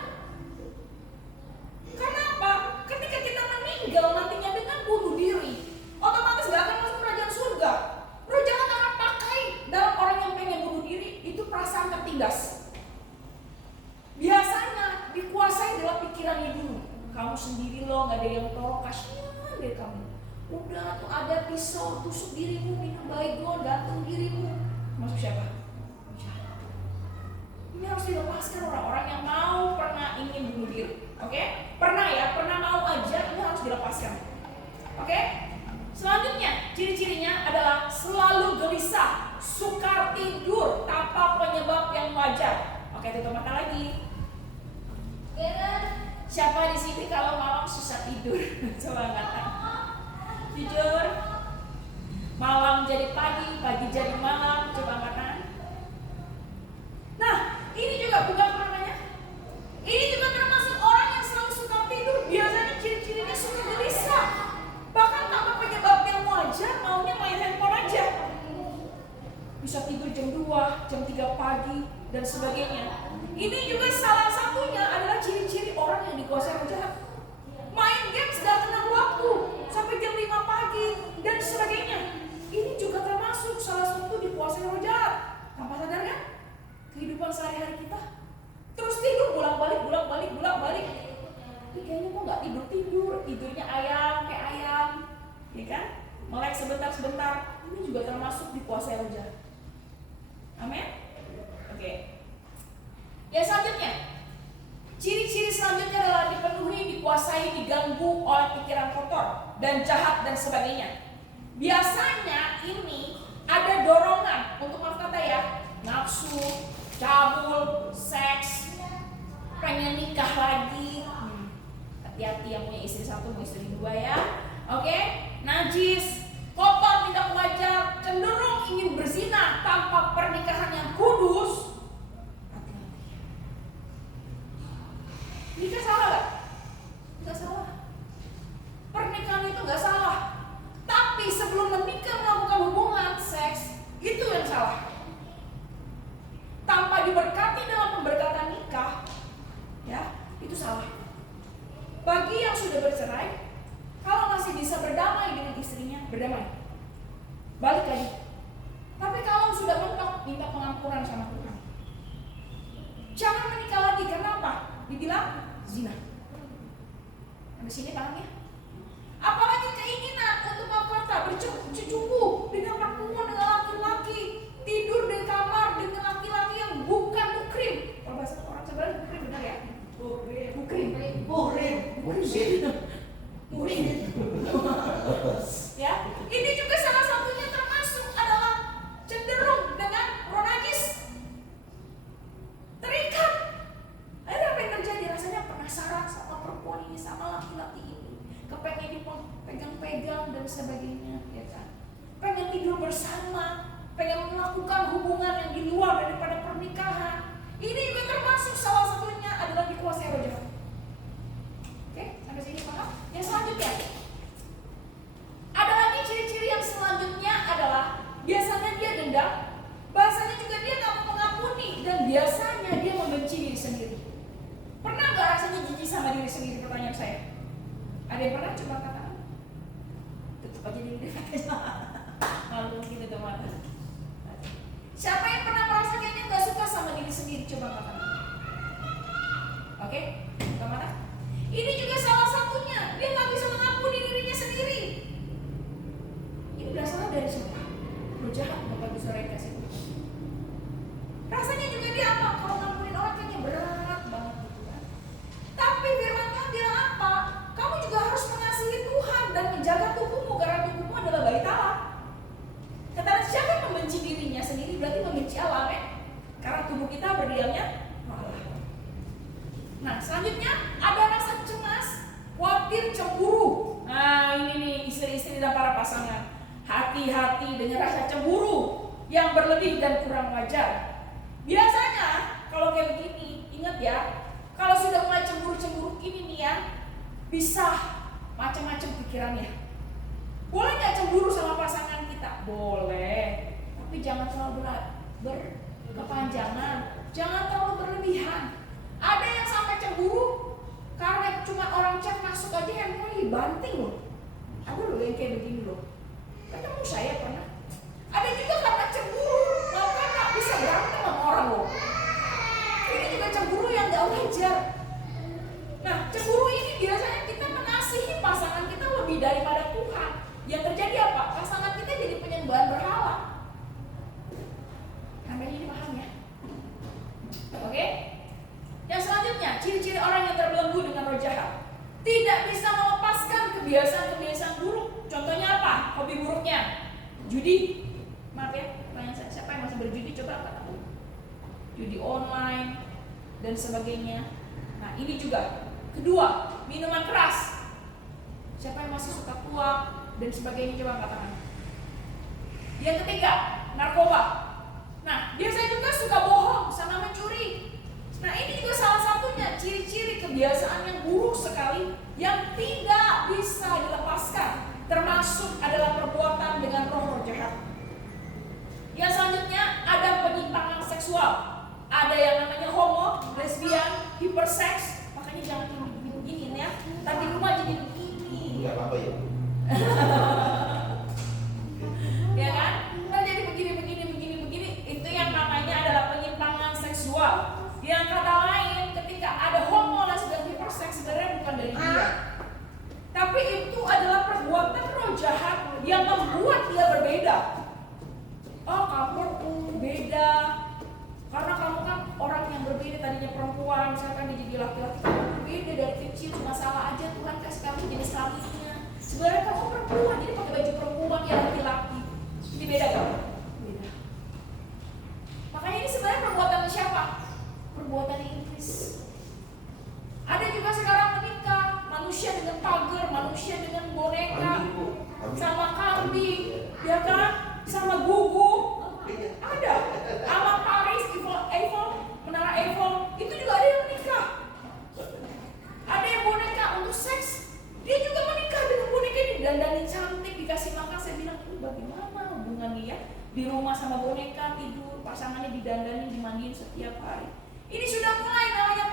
Kenapa? Ketika kita meninggal nantinya dengan bunuh diri, otomatis gak akan masuk kerajaan surga. Roh jahat akan pakai dalam orang yang pengen bunuh diri itu perasaan tertindas. Biasanya dikuasai dalam pikirannya dulu. Kamu sendiri loh, gak ada yang tolong, kasihan deh kamu. Udah tuh ada pisau, tusuk dirimu, minum baygon, gantung dirimu. Masuk siapa? Ini harus dilepaskan orang-orang yang mau pernah ingin bunuh diri. Oke? Pernah ya, pernah mau aja, ini harus dilepaskan. Oke? Selanjutnya, ciri-cirinya adalah selalu gelisah, sukar tidur tanpa penyebab yang wajar. Oke, tutup mata lagi. Siapa di sini kalau malam susah tidur? Coba angkat tangan. Jujur. Malam jadi pagi, pagi jadi malam. Coba angkat tangan. Nah, ini juga bukan namanya. Ini juga termasuk orang yang selalu suka tidur. Biasanya ciri-cirinya suka gelisah. Bahkan tanpa penyebab yang wajar, maunya main handphone aja. Bisa tidur jam 2, jam 3 pagi, dan sebagainya. Ini juga salah satunya adalah ciri-ciri orang yang dikuasai roh jahat. Main games gak kenal waktu, sampai jam 5 pagi, dan sebagainya. Ini juga termasuk salah satu dikuasai roh jahat. Tanpa sadar kan? Kehidupan sehari-hari kita terus tidur bolak-balik. Ini kayaknya kok nggak tidur, tidurnya ayam kayak ayam, ya kan? Melek sebentar-sebentar, ini juga termasuk dikuasai roh jahat. Amin. Oke. Yang selanjutnya, ciri-ciri selanjutnya adalah dipenuhi, dikuasai, diganggu oleh pikiran kotor dan jahat dan sebagainya. Biasanya ini ada dorongan untuk, maaf kata ya, nafsu, cabul, seks, pengen nikah lagi. Hati-hati yang punya istri satu, mau istri dua ya. Oke, najis, kotor, tidak wajar, cenderung ingin berzina tanpa pernikahan yang kudus. Nikah salah gak? Gak salah. Pernikahan itu gak salah. Tapi sebelum menikah melakukan hubungan seks, itu yang salah. Tanpa diberkati dalam pemberkatan nikah, ya, itu salah. Bagi yang sudah bercerai, kalau masih bisa berdamai dengan istrinya, berdamai, balik lagi. Tapi kalau sudah mentok, minta pengampunan sama Tuhan. Jangan menikah lagi, karena apa? Dibilang zina. Sampai sini paham ya? Apalagi keinginan untuk apa? Bercucu dengan pertemuan dengan laki-laki, tidur di kamar dengan laki-laki yang bukan mukrim. Kalau bahasa orang sebenarnya mukrim, benar ya? Mukrim. Ya, ini juga salah satunya termasuk adalah cenderung dengan roh najis. Terikat. Akhirnya apa yang terjadi? Rasanya penasaran sama perempuan ini, sama laki-laki ini, kepengen dipegang-pegang dan sebagainya, ya kan? Pengen tidur bersama, pengen melakukan hubungan yang di luar daripada pernikahan. Ini juga termasuk salah satunya adalah dikuasai roh jahat. Oke, sampai sini paham? Yang selanjutnya, ada lagi ciri-ciri yang selanjutnya adalah biasanya dia dendam, bahasanya juga dia nggak mau mengampuni, dan biasanya dia membenci diri sendiri. Pernah nggak rasanya jijik sama diri sendiri? Pertanyaan saya. Ada yang pernah? Coba katakan. Tutup aja diri aja. Malu gitu teman. Siapa yang pernah merasa kayaknya nggak suka sama diri sendiri? Coba katakan. Oke, kemana? Ini juga salah satunya. Dia nggak bisa mengampuni dirinya sendiri. Ini berasal dari siapa? Roh jahat, Bapak Ibu Saudara yang kasih. Rasanya juga dia apa? Kalau ngampunin orang kayaknya berat banget gitu kan. Tapi firman Tuhan bilang apa? Kamu juga harus mengasihi Tuhan dan menjaga tubuhmu, karena tubuhmu adalah bait Allah. Kata siapa yang membenci dirinya sendiri berarti membenci Allah, kan? Karena tubuh kita berdiamnya Allah. Nah, selanjutnya ada rasa cemas, khawatir, cemburu. Nah, ini nih istri-istri dan para pasangan. Hati-hati dengan rasa cemburu yang berlebih dan kurang wajar. Biasanya kalau kayak begini, ingat ya, kalau sudah mulai cemburu-cemburu ini nih ya, bisa macam-macam pikirannya. Boleh nggak cemburu sama pasangan kita? Boleh, tapi jangan terlalu berkepanjangan, jangan terlalu berlebihan. Ada yang sampai cemburu karena cuma orang chat masuk aja handphone dibanting loh. Ada loh yang kayak begini loh. Ketemu saya pernah. Ada juga karena cemburu, maka nggak bisa berantem sama orang loh. Ini juga cemburu yang nggak wajar. Nah, cemburu ini biasanya kita mengasihi pasangan kita lebih daripada Tuhan. Yang terjadi apa? Pasangan kita jadi penyembahan berhala. Sampai ini paham ya? Oke? Yang selanjutnya, ciri-ciri orang yang terbelenggu dengan roh jahat. Tidak bisa melepaskan kebiasaan-kebiasaan buruk. Contohnya apa? Hobi buruknya judi. Maaf ya, pertanyaan saya, siapa yang masih berjudi? Coba angkat tangan. Judi online dan sebagainya. Nah, ini juga. Kedua, minuman keras. Siapa yang masih suka tuak dan sebagainya? Coba angkat tangan. Yang ketiga, narkoba. Nah, biasanya juga suka bohong sama mencuri. Nah, ini juga salah satunya ciri-ciri kebiasaan yang buruk sekali yang tidak bisa dilepaskan, termasuk adalah perbuatan dengan roh-roh jahat. Yang selanjutnya ada penyimpangan seksual. Ada yang namanya homo, lesbian, hiperseks. Makanya jangan begini ya. Tapi rumah jadi begini. Enggak apa-apa ya. Ya kan? Nah, jadi begini. Itu yang namanya adalah penyimpangan seksual. Yang kata lain, ketika ada homo, lesbian, hiperseks sebenarnya bukan dari dia, tapi itu adalah perbuatan roh jahat perempuan, misalkan dia jadi laki-laki, kamu berbeda dari kecil, cuma salah aja Tuhan kasih kamu jenis kelaminnya. Sebenarnya kamu perempuan, jadi pakai baju perempuan ya laki-laki. Ini beda kan? Beda. Makanya ini sebenarnya perbuatan siapa? Perbuatan iblis. Ada juga sekarang menikah, manusia dengan pagar, manusia dengan boneka, sama kambing, ya kan? Sama gugu. Ada. Sama Paris, Eiffel, Menara Eiffel, itu juga ada yang menikah. Ada yang boneka untuk seks, dia juga menikah dengan boneka ini, dandanin cantik, dikasih makan. Saya bilang, ini bagaimana hubungannya ya? Di rumah sama boneka, tidur, pasangannya didandanin, dimandiin setiap hari. Ini sudah mulai namanya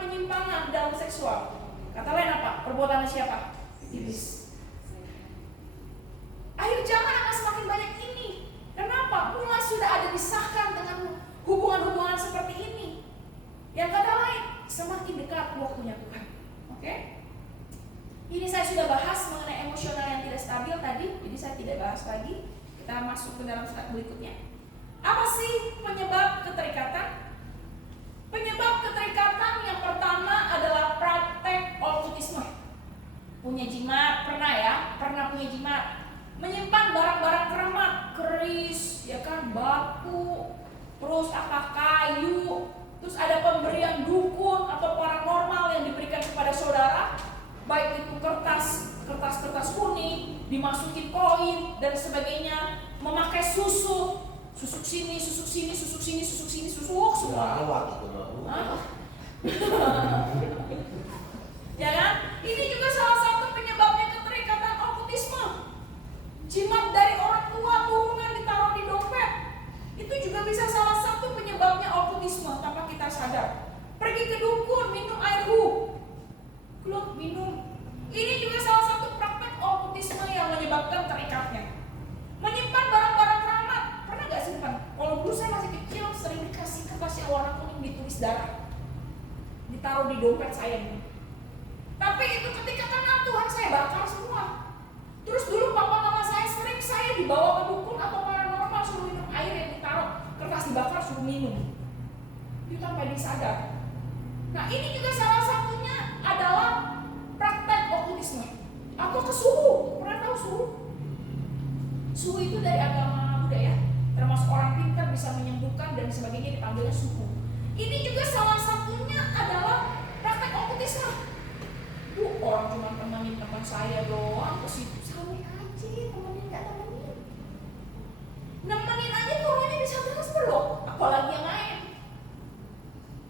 penyimpangan dalam seksual. Kata lain apa? Perbuatan siapa? Iblis. Akhir zaman akan semakin banyak ini. Kenapa? Mulai sudah ada disahkan dengan hubungan-hubungan seperti ini. Yang kata lain, semakin dekat waktunya Tuhan. Oke? Ini saya sudah bahas mengenai emosional yang tidak stabil tadi, jadi saya tidak bahas lagi. Kita masuk ke dalam slide berikutnya. Apa sih penyebab keterikatan? Penyebab keterikatan yang pertama adalah praktek okultisme. Punya jimat, pernah ya? Pernah punya jimat. Menyimpan barang-barang keramat, keris, ya kan, batu, terus kayu, terus ada pemberian dukun atau paranormal yang diberikan kepada saudara, baik itu kertas kuning, dimasukin koin dan sebagainya, memakai susuk sini, susuk semua. Ya kan? Ini juga salah satu penyebabnya keterikatan okultisme. Jimat dari orang tua, hubungan ditaruh di dompet. Itu juga bisa salah satu penyebabnya okultisme tanpa kita sadar. Pergi ke dukun, minum air klub minum. Ini juga salah satu praktek okultisme yang menyebabkan terikatnya. Menyimpan barang-barang keramat. Pernah gak simpan? Kalau dulu saya masih kecil sering dikasih kertas yang warna kuning ditulis darah, ditaruh di dompet saya. Tapi itu ketika kenal Tuhan saya bakar semua. Terus dulu papa mama saya sering saya dibawa ke dukun atau paranormal suruh minum air yang ditaruh kertas dibakar suruh minum. Itu tanpa disadar. Nah ini juga salah satunya adalah praktek okultisme atau ke suhu. Pernah tahu suhu? Suhu itu dari agama Buddha ya, termasuk orang pintar bisa menyembuhkan dan sebagainya, dipanggilnya suhu. Ini juga salah satunya adalah praktek okultisme. Orang cuma temenin teman saya doang ke situ, sama aja temenin nggak temenin. Nemenin aja turunnya bisa transfer loh, apalagi yang lain.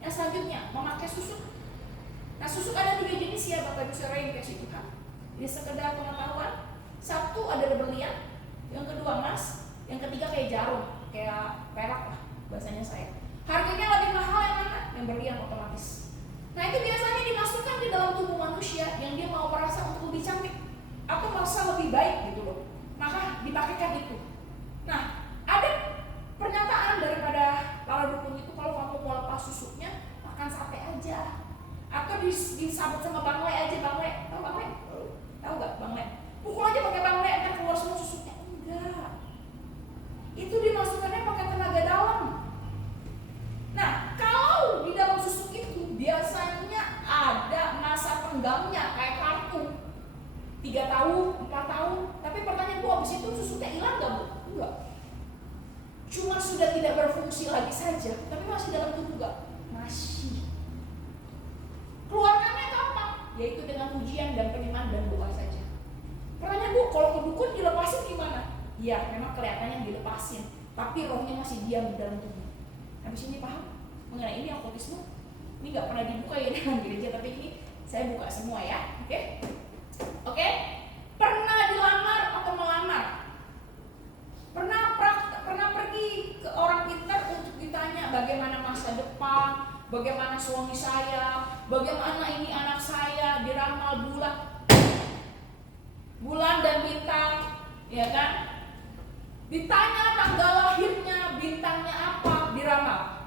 Yang selanjutnya memakai susuk. Nah susuk ada 3 jenis ya, Bapak Ibu sering kasih Tuhan. Ini sekedar pengetahuan. Satu ada berlian, yang kedua emas, yang ketiga kayak jarum, kayak perak lah bahasanya saya. Harganya lebih mahal yang mana? Yang berlian otomatis. Nah itu biasanya dimasukkan di dalam tubuh manusia yang dia mau merasa untuk lebih cantik atau merasa lebih baik gitu loh. Maka dipakaikan itu. Nah ada pernyataan daripada para dukun itu, kalau kamu mau lepas susuknya makan sate aja atau disabet sama bangle aja. Bangle, tahu bangle? Tahu gak bangle? Pukul aja pakai bangle akan keluar semua susuknya. Enggak. Itu dimasukkannya pakai tenaga dalam. Nah, kalau di dalam susuk itu biasanya ada masa penggangnya kayak kartu 3 tahun, 4 tahun. Tapi pertanyaan Bu, habis itu susuknya hilang gak Bu? Enggak. Cuma sudah tidak berfungsi lagi saja, tapi masih dalam tubuh gak? Masih. Keluarkannya kapan? Yaitu dengan ujian dan penerimaan dan doa saja. Pertanyaan Bu, kalau ke dukun dilepasin gimana? Ya, memang kelihatannya dilepasin, tapi rohnya masih diam di dalam tubuh. Habis ini paham mengenai ini okultisme? Ini nggak pernah dibuka ya dalam gereja, tapi ini saya buka semua ya, oke? Pernah dilamar atau melamar? Pernah pergi ke orang pintar untuk ditanya bagaimana masa depan, bagaimana suami saya, bagaimana ini anak saya, diramal bulan dan bintang, ya kan? Ditanya tanggal lahirnya, bintangnya apa, diramal.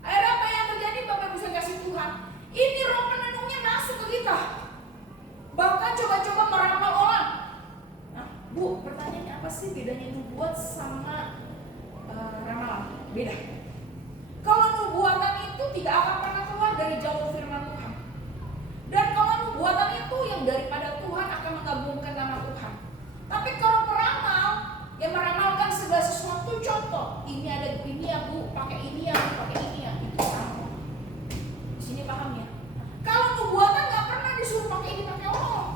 Akhirnya apa yang terjadi Bapak Ibu kasih Tuhan? Ini roh penenungnya masuk ke kita. Bahkan coba-coba meramal orang. Nah, Bu, pertanyaannya apa sih bedanya nubuat sama ramalan? Beda. Kalau nubuatan itu tidak akan pernah keluar dari jalur daripada Tuhan akan menggabungkan nama Tuhan. Tapi kalau peramal yang meramalkan segala sesuatu, contoh ini ada ini ya Bu, pakai ini ya, pakai ini ya, itu peramal. Di sini paham ya? Kalau nubuatan nggak pernah disuruh pakai ini pakai Allah,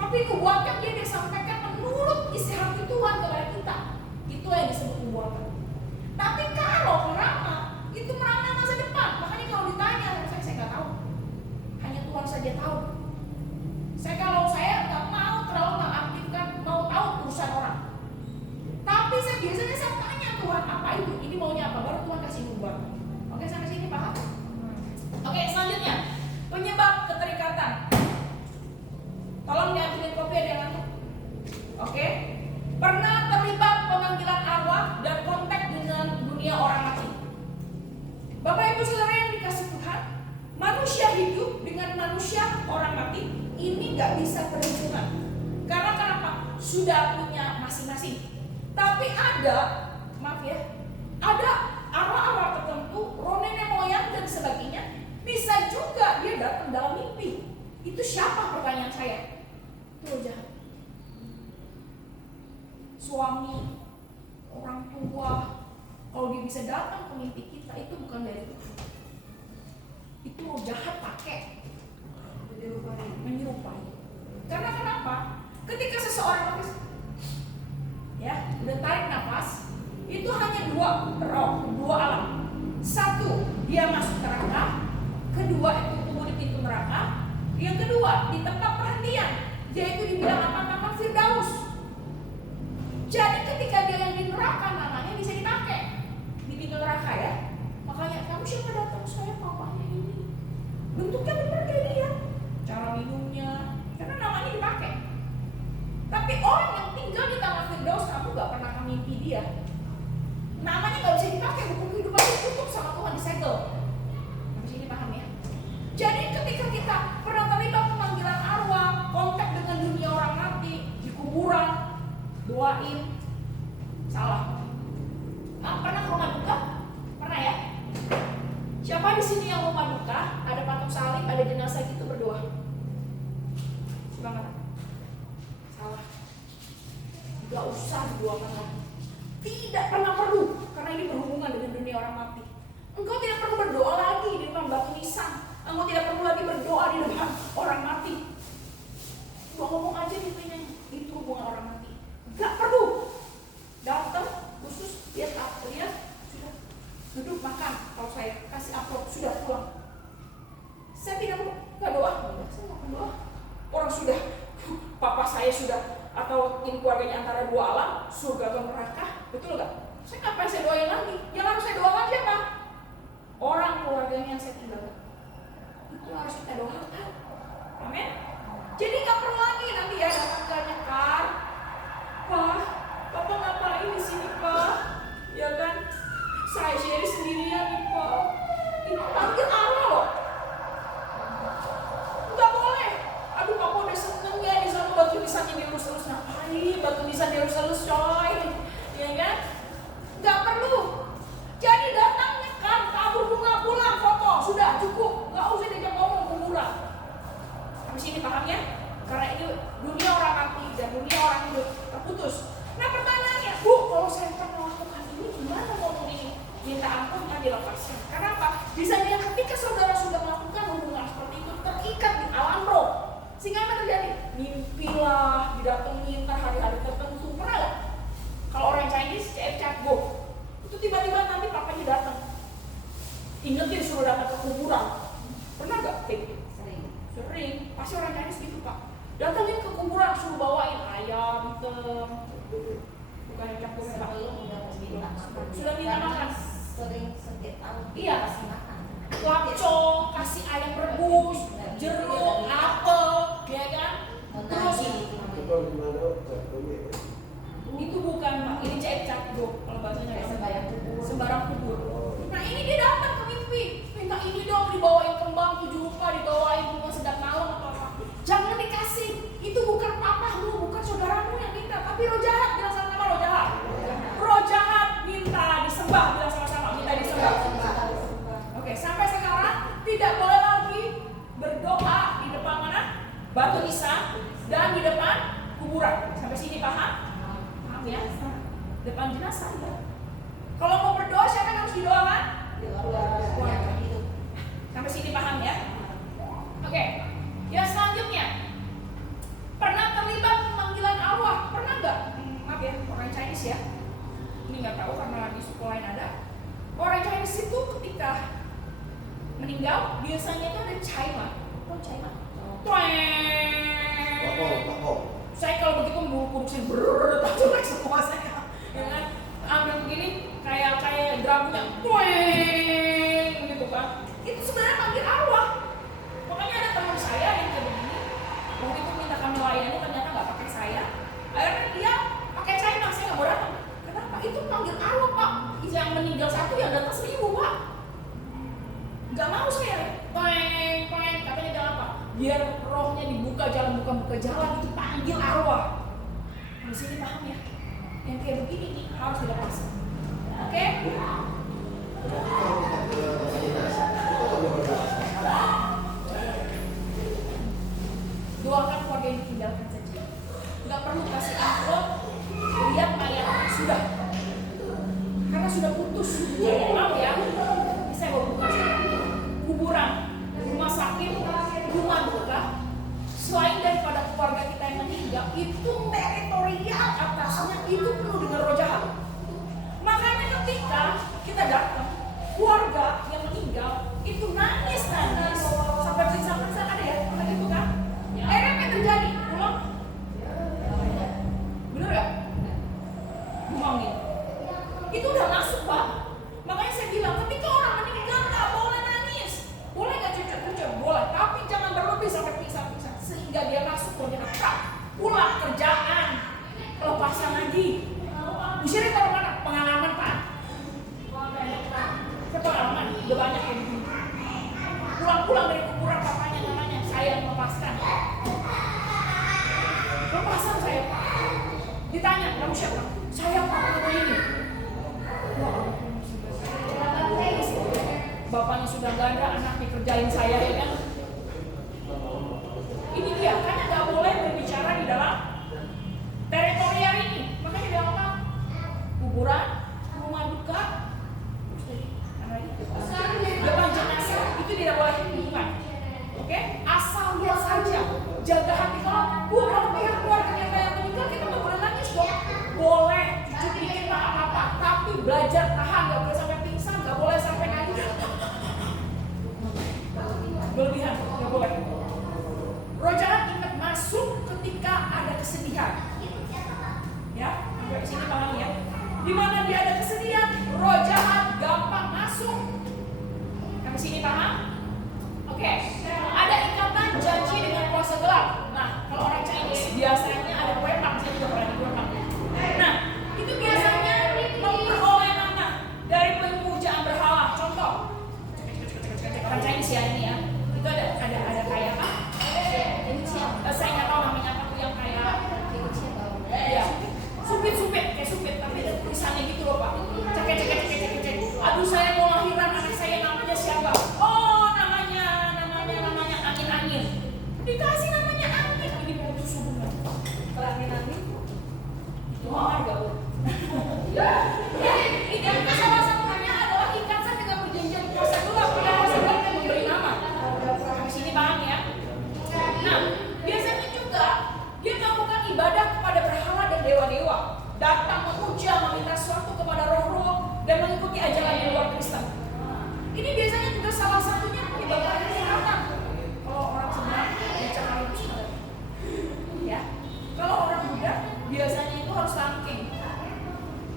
tapi nubuatan dia disampaikan menurut isi hati Tuhan kepada kita. Itu yang disebut nubuatan. Tapi kalau peramal itu meramal masa depan, makanya kalau ditanya saya nggak tahu. Hanya Tuhan saja tahu. Kalau saya nggak mau terlalu mengaktifkan, mau tahu urusan orang. Tapi saya biasanya tanya Tuhan apa itu, ini maunya apa, baru Tuhan kasih nubuatan. Oke, sampai sini paham? Oke, selanjutnya penyebab keterikatan. Tolong diambilin kopi, ada yang ngantuk. Oke, pernah terlibat pemanggilan arwah dan kontak dengan dunia orang mati. Bapak Ibu Saudara yang dikasih Tuhan, manusia hidup dengan manusia orang mati ini nggak bisa berhubungan. Karena kenapa? Sudah punya masing-masing. Tapi ada, maaf ya, ada arwah-arwah tertentu, roh nenek moyang dan sebagainya, bisa juga dia datang dalam mimpi. Itu siapa, pertanyaan saya? Itu jahat. Suami, orang tua, kalau dia bisa datang ke mimpi kita, itu bukan dari Tuhan. Itu mau jahat pakai menyerupai. Karena kenapa? Ketika seseorang ya udah tarik nafas, itu hanya dua roh, dua alam. Satu, dia masuk neraka. Kedua, itu tunggu di pintu neraka. Yang kedua, di tempat perhentian, yaitu dibilang apa? Taman Firdaus. Jadi ketika dia yang di neraka, namanya bisa dipakai di pintu neraka ya. Makanya kamu siapa datang? Saya papanya ini. Bentuknya benar kayak dia, cara minumnya, karena namanya dipakai. Tapi orang yang tinggal di Taman Firdaus, kamu gak pernah mimpi dia, namanya gak bisa dipakai, buku kehidupannya tutup sama Tuhan, disegel. Habis ini paham ya? Jadi ketika kita pernah terlibat pemanggilan arwah, kontak dengan dunia orang mati, di kuburan, doain, salah. Pernah ke rumah duka? Pernah ya? Siapa di sini yang rumah duka, ada patung salib, ada jenazah gitu berdoa? Coba nggak? Salah. Gak usah berdoakan lagi. Tidak pernah perlu, karena ini berhubungan dengan dunia orang mati. Engkau tidak perlu berdoa lagi di depan batu nisan. Engkau tidak perlu lagi berdoa di depan orang mati. Gua ngomong aja di dunia itu hubungan orang mati. Gak perlu. Datang khusus lihat sudah duduk makan. Kalau saya kasih upload sudah pulang. Saya tidak mau doa. Saya mau doa. Orang sudah, papa saya sudah, atau ini keluarganya antara dua alam, surga atau neraka, betul gak? Saya ngapain saya doain lagi? Yang harus saya doakan siapa? Orang keluarganya yang saya tinggalkan. Itu harus kita doakan. Amin. Jadi gak perlu lagi nanti ya datang ke nyekar, Pak, Papa ngapain di sini Pak? Ya kan? Saya sendiri sendirian nih Pak. Ini panggil Allah loh. Gak boleh. Aduh Papa udah seneng ya di sana batu nisannya dilus-lus. Ngapain batu nisan dilus-lus coy? Ya kan? Gak perlu. Jadi datang nyekar, kabur bunga pulang foto. Sudah cukup. Gak usah diajak ngomong kuburan. Habis ini paham ya? Karena ini dunia orang mati dan dunia orang hidup terputus. Nah pertanyaannya, Bu, kalau saya pernah melakukan ini gimana ngomong ini? Minta ampun kan dilepaskan. Karena apa? Bisa dia ketika saudara sudah melakukan hubungan seperti itu terikat di alam roh. Sehingga apa terjadi? Mimpilah, didatengin hari-hari tertentu. Pernah gak? Kalau orang Chinese, chat go. Itu tiba-tiba nanti papanya datang. Ingetin suruh datang ke kuburan. Pernah gak? Sering. Pasti orang Chinese gitu Pak. Datangin ke kuburan suruh bawain ayam, bukan yang campur sudah minta makan. Sering setiap tahun Iya. kasih makan. Lapcong, kasih ayam rebus, jeruk, apel, ya kan? Terus itu bukan Pak, ini cap bro, kalau bahasanya ya sembarang kubur. Nah ini dia datang ke mimpi, minta ini dong dibawain kembang 7 rupa, dibawain bunga sedang malam atau apa. Jangan dikasih, itu bukan papamu, bukan saudaramu yang minta, tapi roh jahat. Bilang sama-sama roh jahat. Roh jahat minta disembah, bilang sama-sama minta disembah. Oke, sampai sekarang tidak boleh lagi berdoa di depan mana? batu nisan, dan di depan kuburan. Sampai sini paham? Paham ya? Depan jenazah ya. Kalau mau berdoa siapa yang harus didoakan? Keluarga. Sampai sini paham ya? Oke. Yang selanjutnya, pernah terlibat pemanggilan arwah? Pernah nggak? Maaf ya, orang Chinese ya. Ini nggak tahu karena di suku lain ada. Orang Chinese itu ketika meninggal biasanya itu ada caima. Oh caima. Saya kalau begitu buruk saya bertajuk semua saya. Ya kan? Ambil begini kayak drumnya, gitu kan. Itu sebenarnya panggil arwah. Makanya ada teman saya yang kayak begini. Waktu itu minta kami layani ternyata nggak pakai saya. Akhirnya dia pakai caima, saya nggak mau datang. Kenapa? Itu panggil arwah pak. Yang meninggal satu yang datang 1000 pak. Nggak mau saya. Katanya jangan pak. Biar rohnya dibuka jalan, buka jalan itu panggil arwah. Di sini paham ya? Yang kayak begini nih harus dilepas. Oke? Doakan keluarga yang ditinggalkan saja. Nggak perlu kasih amplop. Lihat mayat sudah. Karena sudah putus. Maaf ya. Ini saya mau buka kuburan, rumah sakit, rumah duka. Selain daripada keluarga kita yang meninggal, itu teritorial atasnya itu penuh dengan roh jahat. Makanya ketika kita datang, keluarga yang meninggal itu nangis sampai pingsan ada ya, kayak gitu kan? Apa yang terjadi? Pulang? Bener ya? Buangin. Itu udah masuk pak. Makanya saya bilang ketika orang meninggal nggak boleh nangis. Boleh nggak cucuk-cucuk? Boleh, tapi jangan berlebih sampai pingsan sehingga dia masuk ke neraka. Pulang kerjaan, pelepasan lagi. Disini taruh mana? Pengalaman pak. Pengalaman udah banyak yang begini. Pulang dari kuburan papanya namanya saya yang melepaskan. Lepasan saya pak. Ditanya kamu siapa? Saya papanya ini. Bapaknya sudah gak ada, anaknya kerjain saya ya kan. Ini dia, karena gak boleh berbicara di dalam teritorial ini. Makanya dia ngomong kuburan, rumah duka, depan jenazah itu tidak boleh hubungan. Oke? Asal lihat saja, jaga hati. Kalau pihak keluarga kita yang meninggal kita nggak boleh nangis dong. Boleh cuci dikit nggak apa-apa, tapi belajar tahan, nggak boleh sampai pingsan, nggak boleh sampai nangis. Berlebihan, nggak boleh. Roh jahat ingat masuk ketika ada kesedihan. Ya, sampai sini paham ya. Di mana dia ada kesedihan, roh jahat gampang masuk. Sampai sini paham? Oke. Ada ikatan janji dengan kuasa gelap. Nah, kalau orang Chinese biasanya ada kuepang, saya juga pernah di kuepang. Nah, itu biasanya memperoleh nama dari pemujaan berhala. Contoh, orang Chinese ya ini ya. Itu ada kayak apa? Saya nggak tahu namanya apa tuh yang kayak ya supit kayak supit tapi ada tulisannya gitu loh pak. Cek. Aduh saya mau lahiran anak saya namanya siapa? Oh namanya angin. Dikasih namanya angin. Ini mau susu bunga. Angin. Itu harga bu. Ini salah satunya adalah ikatan dengan perjanjian kuasa gelap. Kuasa gelap yang memberi nama. Di sini paham ya? Nah, biasanya juga dia melakukan ibadah kepada berhala dan dewa-dewa, datang memuja, meminta sesuatu kepada roh-roh dan mengikuti ajaran di luar Kristen. Ini biasanya juga salah satunya menyebabkan kesehatan. Kalau orang sebenarnya bicara itu ya. Kalau orang Buddha biasanya itu harus tangking.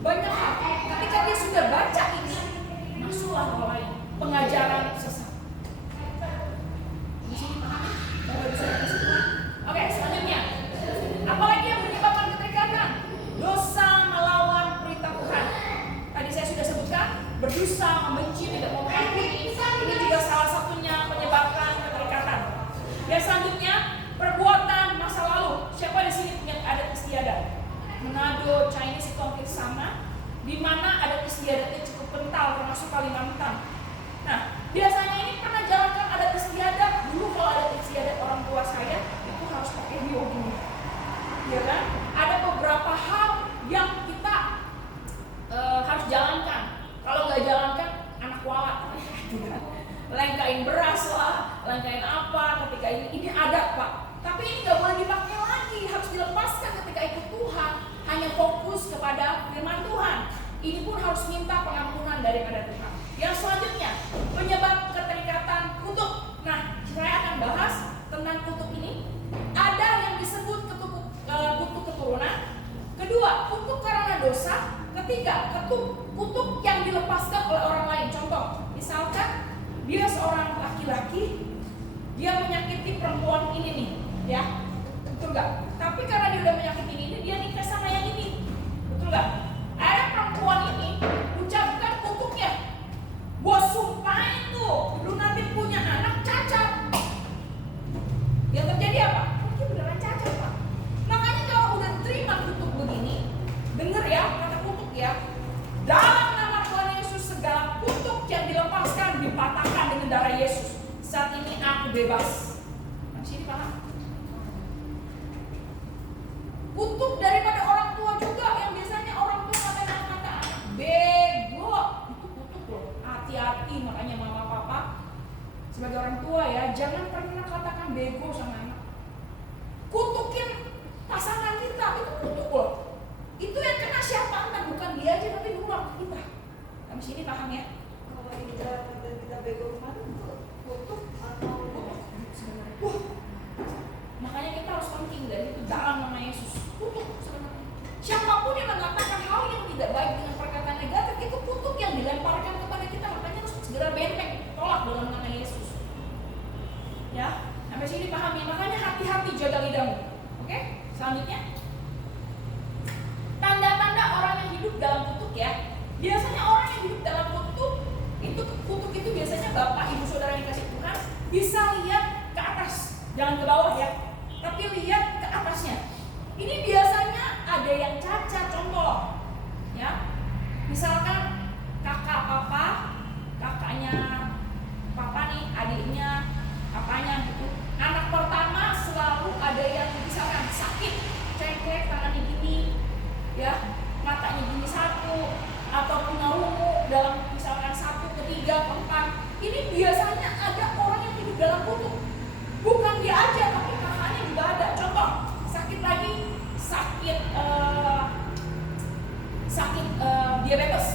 Banyak hal. Ketika dia sudah baca dosa. Ketiga, kutuk yang dilepaskan oleh orang lain. Contoh, misalkan dia seorang laki-laki, dia menyakiti perempuan ini nih, ya, betul gak? Tapi karena dia udah menyakiti ini, dia nikah sama yang ini, betul gak? Ada perempuan ini ucapkan kutuknya, gua sumpahin tuh, lu nanti punya anak cacat. Yang terjadi apa? Dia beneran cacat, Pak. Makanya kalau udah terima kutuk begini, denger ya, kata kutuk ya, dalam nama Tuhan Yesus segala kutuk yang dilepaskan dipatahkan dengan darah Yesus. Saat ini aku bebas. Masih ini paham? Kutuk daripada orang tua juga, yang biasanya orang tua ngatain anak-anak bego, itu kutuk loh. Hati-hati, makanya mama papa sebagai orang tua ya, jangan pernah katakan bego sama anak. Kutukin pasangan kita, itu kutuk loh. Itu yang kena siapa? Kan bukan dia aja, tapi ngulang kita. Habis ini paham ya? Kalau kita bego kemarin tuh kutuk atau Sebenarnya, wah, makanya kita harus thinking dari itu dalam nama Yesus. Kutuk sebenarnya. Siapapun yang mengatakan hal yang tidak baik dengan perkataan negatif, itu kutuk yang dilemparkan kepada kita. Makanya harus segera benteng, tolak dalam nama Yesus. Ya, sampai sini paham ya? Makanya hati-hati jaga lidahmu. Oke, selanjutnya. Tanda-tanda orang yang hidup dalam kutuk ya. Biasanya orang yang hidup dalam kutuk itu biasanya bapak, ibu, saudara yang dikasih Tuhan bisa lihat ke atas, jangan ke bawah ya, tapi lihat ke atasnya. Ini biasanya ada yang cacat, contoh ya. Misalkan kakaknya papa nih, adiknya papanya gitu. Anak pertama selalu ada yang misalkan sakit, cengkeh, tangannya gini ya, matanya gini satu, atau punya lumut dalam misalkan 1, 3, 4. Ini biasanya ada orang yang hidup dalam kutuk. Bukan dia aja, tapi kakaknya juga ada. Contoh, sakit diabetes.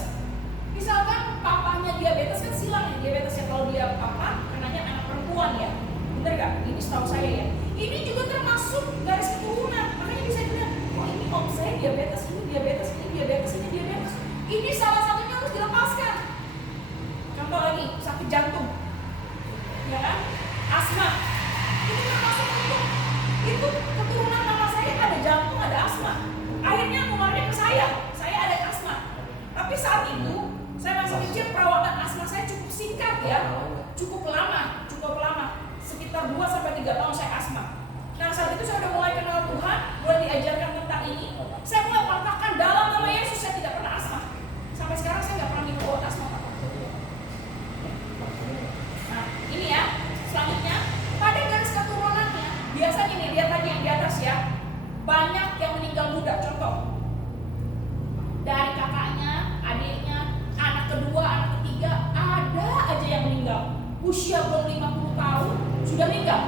Misalkan papanya diabetes, kan silang ya diabetesnya. Kalau dia papa, kenanya anak perempuan ya, bener gak? Ini setahu saya ya. Ini juga termasuk garis keturunan. Makanya bisa dilihat, oh ini om saya diabetes, ini diabetes, ini diabetes, ini diabetes. Ini salah satunya harus dilepaskan. Contoh lagi, sakit jantung, ya kan? Asma, itu termasuk itu keturunan mama saya ada jantung, ada asma. Akhirnya keluarnya ke saya ada asma. Tapi saat itu saya masih kecil, perawatan asma saya cukup singkat ya, cukup lama, sekitar 2-3 tahun saya asma. Nah saat itu saya udah mulai kenal Tuhan, mulai diajarkan tentang ini. Saya mulai patahkan dalam nama Yesus, saya tidak pernah asma. Sampai sekarang saya nggak pernah minum obat asma. Nah ini ya, selanjutnya pada garis keturunannya biasanya nih, lihat tadi yang di atas ya, banyak yang meninggal muda. Contoh dari kakaknya, adiknya, anak kedua, anak ketiga, ada aja yang meninggal. Usia belum 50 tahun sudah meninggal.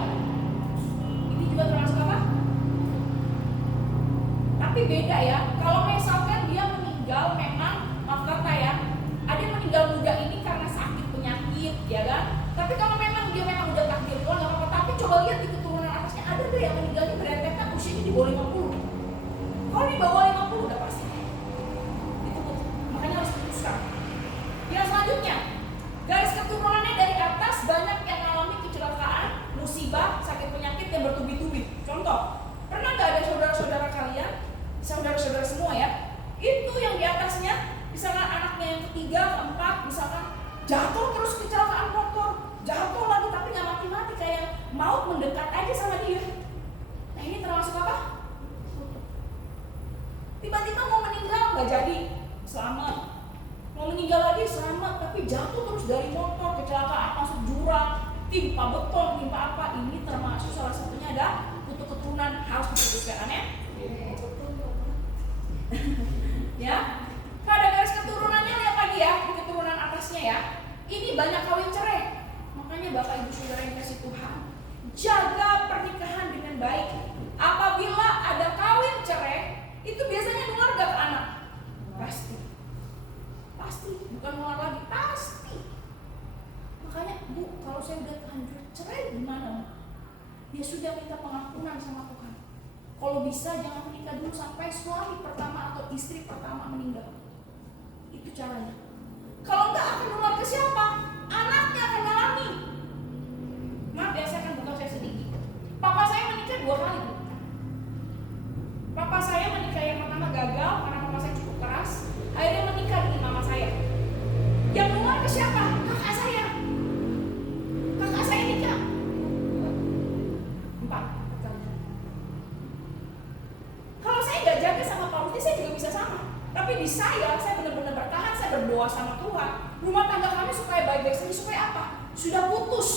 Ini juga termasuk apa? Tapi beda ya. Kalau misalkan dia meninggal memang, maaf kata ya, ada yang meninggal muda ini karena sakit penyakit, ya kan? Tapi kalau memang dia udah takdir Tuhan, nggak apa-apa. Tapi coba lihat di keturunan atasnya, ada deh yang meninggalnya berentetan usianya di bawah 50. Kalau di bawah 50 udah pasti. Itu makanya harus putuskan. Yang selanjutnya, garis keturunannya dari atas banyak yang mengalami kecelakaan, musibah, sakit penyakit yang bertubi-tubi. Contoh, pernah nggak ada saudara-saudara kalian, saudara-saudara semua ya, itu yang di atasnya, misalkan anaknya yang ketiga, keempat, misalkan jatuh terus kecelakaan motor, jatuh lagi tapi nggak mati-mati, kayak maut mendekat aja sama dia. Nah ini termasuk apa? Tiba-tiba mau meninggal nggak jadi, selamat. Mau meninggal lagi selamat, tapi jatuh terus dari motor, kecelakaan, masuk jurang, timpa beton, timpa apa. Ini termasuk salah satunya ada kutuk keturunan, harus diputuskan. Aneh? Ya, pada garis keturunannya lihat lagi ya, di keturunan atasnya ya. Ini banyak kawin cerai. Makanya Bapak Ibu Saudara yang kasih Tuhan, jaga pernikahan dengan baik. Apabila ada kawin cerai, itu biasanya nular gak ke anak? Pasti, bukan nular lagi, pasti. Makanya Bu, kalau saya udah lanjut cerai gimana? Ya sudah, minta pengampunan sama Tuhan. Kalau bisa jangan menikah dulu sampai suami pertama atau istri pertama meninggal. Itu caranya. Kalau enggak akan nular ke siapa? Anaknya akan mengalami. Maaf ya, saya akan buka saya sedikit. Papa saya menikah 2 kali. Papa saya menikah yang pertama gagal karena papa saya cukup keras. Akhirnya menikah dengan mama saya. Yang nular ke siapa? Kakak saya. Kakak saya nikah 4 kali. Kalau saya nggak jaga sama Pak Ruti, saya juga bisa sama. Tapi di saya benar-benar bertahan, saya berdoa sama Tuhan. Rumah tangga kami supaya baik-baik saja, supaya apa? Sudah putus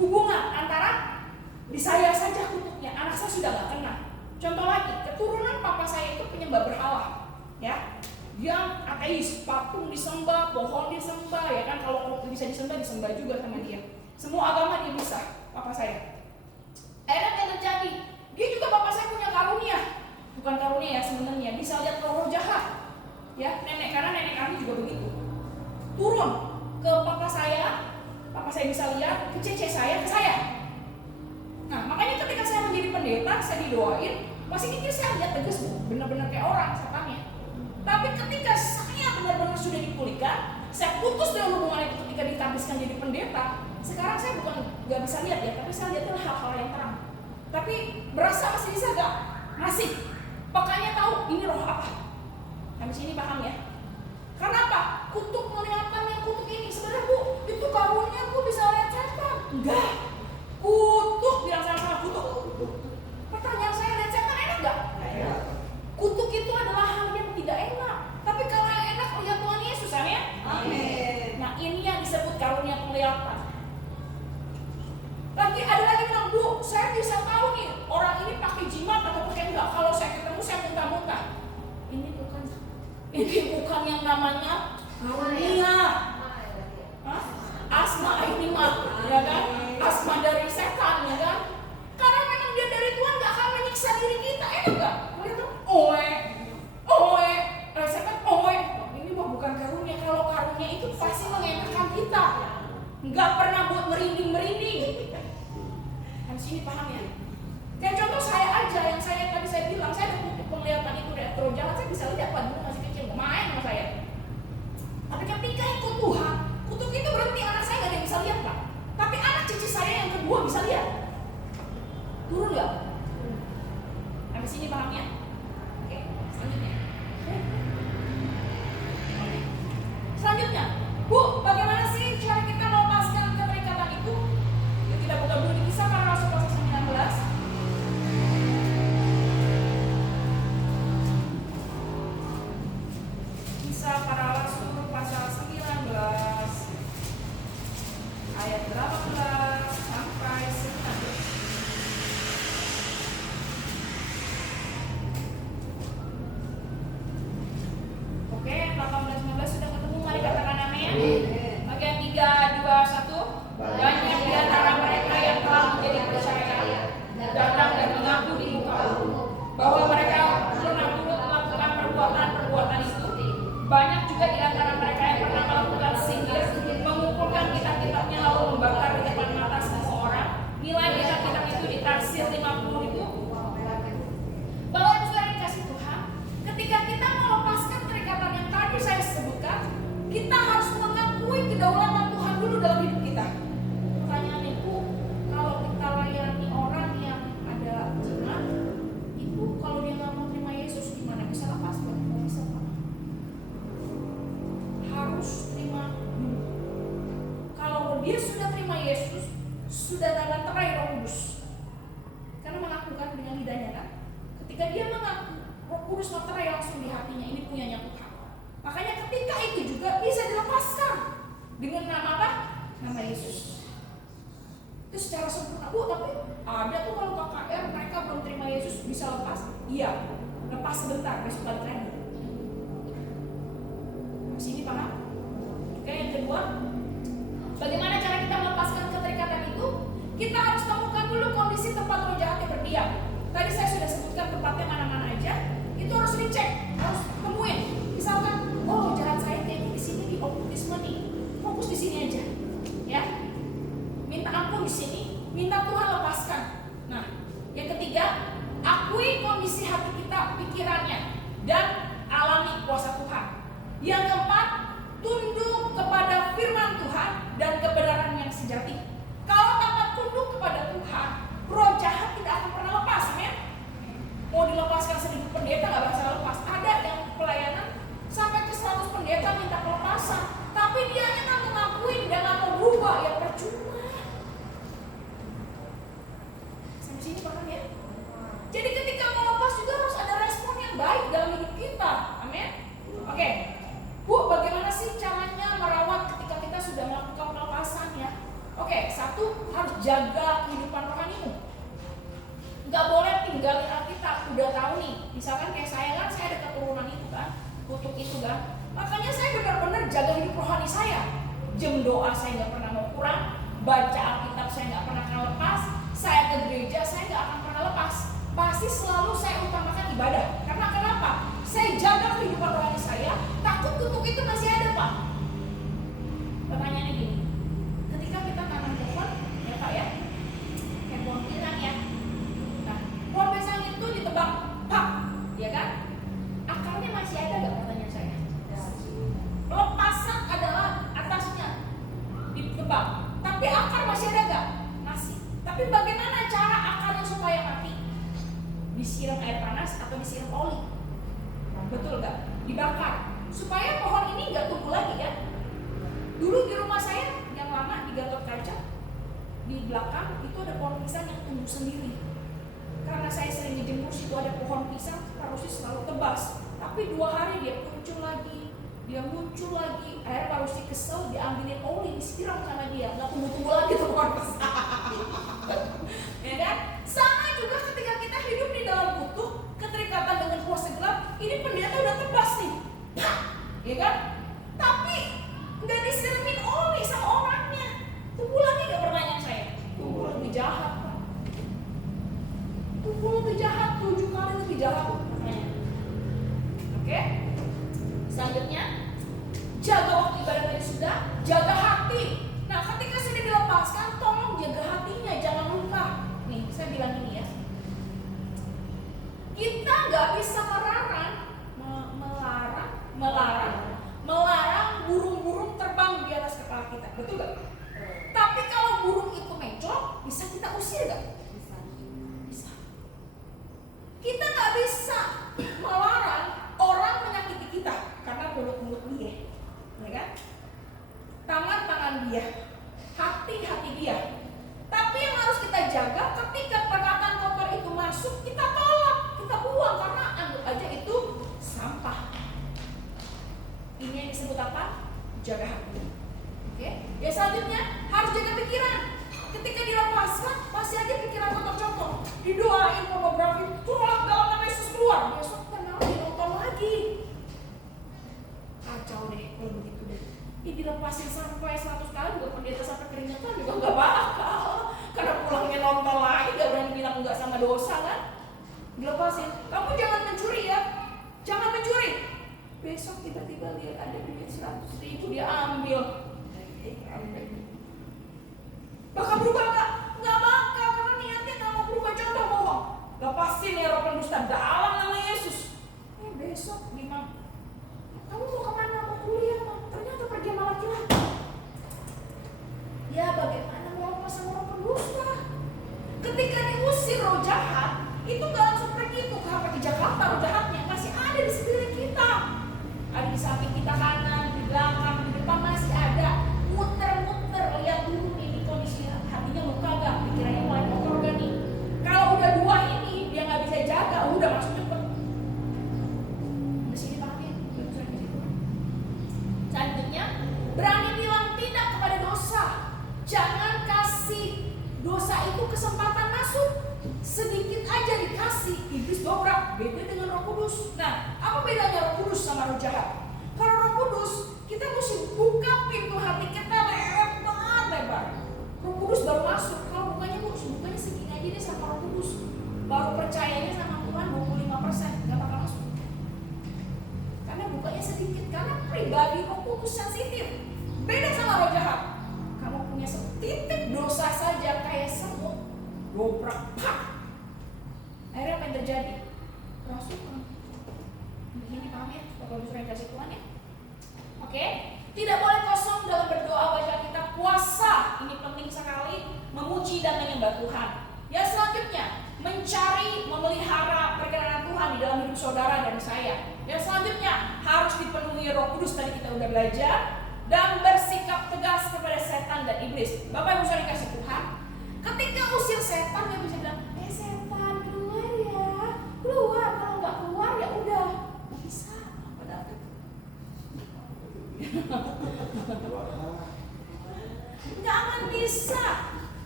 hubungan antara di saya saja kutuknya, anak saya sudah nggak kena. Contoh lagi, keturunan papa saya itu penyembah berhala, ya. Dia ateis, patung disembah, pohon disembah, ya kan, kalau bisa disembah juga sama dia. Semua agama dia bisa, papa saya. Akhirnya yang terjadi, dia juga papa saya punya karunia, bukan karunia ya sebenarnya, bisa lihat roh jahat. Ya, karena nenek kami juga begitu. Turun ke papa saya bisa lihat, ke cece saya, ke saya. Nah, makanya ketika saya menjadi pendeta, saya didoain, masih kecil saya lihat tegas, benar-benar kayak orang setannya. Tapi ketika saya benar-benar sudah dipulihkan, saya putus dengan hubungan itu ketika ditabiskan jadi pendeta. Sekarang saya bukan nggak bisa lihat ya, tapi saya lihat hal-hal yang terang. Tapi berasa masih bisa gak? Masih. Makanya tahu ini roh apa. Habis ini paham ya? Karena apa? Kutuk melihatan yang kutuk ini. Sebenarnya Bu, itu karunia Bu bisa lihat setan. Enggak. Kutuk, bilang sama kutuk. Pertanyaan saya, lihat setan enak gak? Enak. Kutuk itu adalah hal yang tidak enak. Tapi kalau yang enak lihat Tuhan Yesus, ya? Amin. Nah, ini yang disebut karunia penglihatan. Ada lagi bilang, Bu, saya bisa tahu nih orang ini pakai jimat atau pakai enggak. Kalau saya ketemu saya muntah-muntah. Ini bukan yang namanya karunia. Asma ini mah, ya kan? Asma dari setan, ya kan? Karena memang dia dari Tuhan gak akan menyiksa diri kita, enak gak? Lihat tuh, setan ini mah bukan karunia. Kalau karunia itu pasti mengenakan kita, nggak pernah buat merinding. Kan sini paham ya? Kayak contoh saya aja, yang tadi saya bilang, saya ada kutuk penglihatan itu retro jalan, saya bisa lihat Pak dulu masih kecil, main sama saya. Tapi ketika ikut Tuhan, kutuk itu berhenti, anak saya nggak ada yang bisa lihat Pak. Tapi anak cici saya yang kedua bisa lihat. Turun nggak? Sampai sini paham ya? Oke, selanjutnya. Selanjutnya, Bu, bagaimana sih cara kita melepaskan keterikatan itu? Yuk kita buka dulu di Kisah Para Rasul pasal 19. Kisah Para Rasul pasal 19 ayat 18 sampai 19. Oke, 18-19 sudah ketemu, mari katakan amin. Bagian 3, 2, 1. Banyak di antara mereka yang telah menjadi percaya datang dan mengaku di muka umum bahwa mereka pernah turut melakukan perbuatan-perbuatan itu. Banyak juga di antara mereka yang pernah melakukan sihir, mengumpulkan kitab-kitabnya lalu membakar di depan mata semua orang. Nilai kitab-kitab itu ditaksir 50.000. Bapak Ibu Saudara dikasih Tuhan, ketika kita melepaskan terikatan yang tadi saya sebutkan, kita harus mengakui kedaulatan Tuhan dulu dalam hidup kita. Pertanyaan itu, kalau kita layani orang yang ada jimat, itu kalau dia nggak mau terima Yesus gimana bisa lepas? Nggak bisa Pak. Harus terima dulu. Kalau dia sudah terima Yesus, sudah dalam terai Roh Kudus. Karena mengakukan dengan lidahnya kan. Ketika dia mengaku, Roh Kudus materai langsung di hatinya, ini punyanya Tuhan. Makanya ketika itu juga bisa dilepaskan dengan nama apa? Nama Yesus. Itu secara sempurna. Bu, tapi ada tuh kalau KKR mereka belum terima Yesus bisa lepas. Iya, lepas sebentar, besok balik lagi. Sini paham? Oke, yang kedua, bagaimana cara kita melepaskan keterikatan itu? Kita harus temukan dulu kondisi tempat roh jahatnya berdiam. Tadi saya sudah sebutkan tempatnya mana-mana aja. Itu harus dicek, harus temuin. Misalkan, oh jahat saya kayaknya di sini di okultisme nih, fokus di sini aja, ya. Minta ampun di sini, minta Tuhan lepaskan. Nah, yang ketiga, akui kondisi menggali Alkitab, udah tahu nih, misalkan kayak saya kan, saya ada keturunan itu kan, kutuk itu kan, makanya saya benar-benar jaga hidup rohani saya. Jam doa saya nggak pernah mau kurang, baca Alkitab saya nggak pernah akan lepas, saya ke gereja saya nggak akan pernah lepas, pasti selalu saya utamakan ibadah. Karena kenapa? Saya jaga kehidupan rohani saya, takut kutuk itu masih ada, Pak. Pertanyaannya gini, ketika kita tanam pohon, ya Pak ya, kayak pohon pisang ya. Nah, pohon pisang itu ditebang, Pak, ya kan? Akarnya masih ada nggak, pertanyaan saya? Lepasan adalah atasnya ditebang, tapi akar masih ada nggak? Masih. Tapi bagaimana cara akarnya supaya mati? Disiram air panas atau disiram oli? Betul nggak? Dibakar supaya pohon ini nggak tumbuh lagi kan? Dulu di rumah saya yang lama di Gatot Kaca, di belakang itu ada pohon pisang yang tumbuh sendiri. Karena saya sering dijemur situ ada pohon pisang, harusnya selalu tebas. Tapi 2 hari dia muncul lagi, akhirnya Pak Rusdi kesel, diambilin oli, disiram sama dia, nggak tumbuh-tumbuh lagi tuh pohon pisang. Ya kan? Sama juga ketika kita hidup di dalam kutuk, keterikatan dengan kuasa gelap, ini pendeta udah tebas nih, ya kan? Tapi nggak disiramin oli sama orangnya, tumbuh lagi nggak, pertanyaan saya? Tumbuh lebih jahat, Pak. Tumbuh lebih jahat, 7 kali lebih jahat, pertanyaan. Oke? Selanjutnya, jaga waktu ibadah tadi sudah, jaga hati. Nah, ketika sudah dilepaskan, tolong jaga hatinya, jangan lupa. Nih, saya bilang ini ya. Kita nggak bisa melarang burung-burung terbang di atas kepala kita, betul nggak? Tapi kalau burung itu mencong, bisa kita usir nggak? Bisa. Kita nggak bisa melarang orang menyakiti kita karena mulut-mulut dia, ya kan? Tangan-tangan dia, hati-hati dia. Tapi yang harus kita jaga, ketika perkataan kotor itu masuk, kita tolak, kita buang, karena anggap aja itu sampah. Ini yang disebut apa? Jaga hati. Oke? Ya selanjutnya harus jaga pikiran. Ketika dilepaskan, masih aja pikiran kotor-kotor. Didoain pornografi, tolak dalam nama Yesus keluar. Besok kita malah dinonton lagi. Kacau deh kalau begitu deh. Ini dilepasin sampai 100 kali juga pendeta sampai keringetan juga nggak bakal. Karena pulangnya nonton lagi, gak berani bilang enggak sama dosa kan? Dilepasin. Kamu jangan mencuri ya, jangan mencuri. Besok tiba-tiba lihat ada duit 100.000 dia ambil. Bakal berubah nggak? Nggak bakal, karena niatnya nggak mau berubah, contoh bohong. Lepasin ya roh pendusta dalam nama Yesus. Besok gimana? Kamu mau kemana? Mau kuliah? Ternyata pergi sama laki-laki. Ya bagaimana mau lepas sama roh pendusta? Ketika diusir roh jahat, itu nggak langsung pergi tuh ke Jakarta, roh jahatnya masih ada di sekeliling kita. Ada di samping kita kanan, di belakang, di depan masih ada. Muter-muter, lihat dulu ini kondisi hatinya luka gak, pikirannya mulai kotor gak nih. Kalau udah 2 ini dia nggak bisa jaga, udah masuk cepet. Di sini pakai, selanjutnya berani bilang tidak kepada dosa. Jangan kasih dosa itu kesempatan masuk. Sedikit aja dikasih, iblis dobrak. Beda dengan Roh Kudus. Nah, apa bedanya Roh Kudus sama roh jahat? Kalau Roh Kudus, kita mesti buka pintu hati kita lebar-lebar. Roh Kudus baru masuk. Kalau bukanya segini aja deh sama Roh Kudus. Baru percayanya sama Tuhan 25%, gak bakal masuk. Karena bukanya sedikit. Karena pribadi Roh Kudus sensitif. Beda sama roh jahat. Kamu punya setitik dosa saja kayak semut, dobrak, pak. Akhirnya apa yang terjadi? Rasukan. Begini pamit, Bapak Ibu Saudara kasih Tuhan ya. Oke, tidak boleh kosong dalam berdoa, baca kitab, puasa. Ini penting sekali, memuji dan menyembah Tuhan. Ya selanjutnya, mencari, memelihara perkenanan Tuhan di dalam hidup saudara dan saya. Ya selanjutnya, harus dipenuhi Roh Kudus, tadi kita udah belajar. Dan bersikap tegas kepada setan dan iblis. Bapak Ibu Saudara kasih Tuhan, ketika usir setan, dia bisa bilang, setan keluar ya, keluar. Kalau nggak keluar ya udah, nggak bisa. Padahal nggak akan bisa.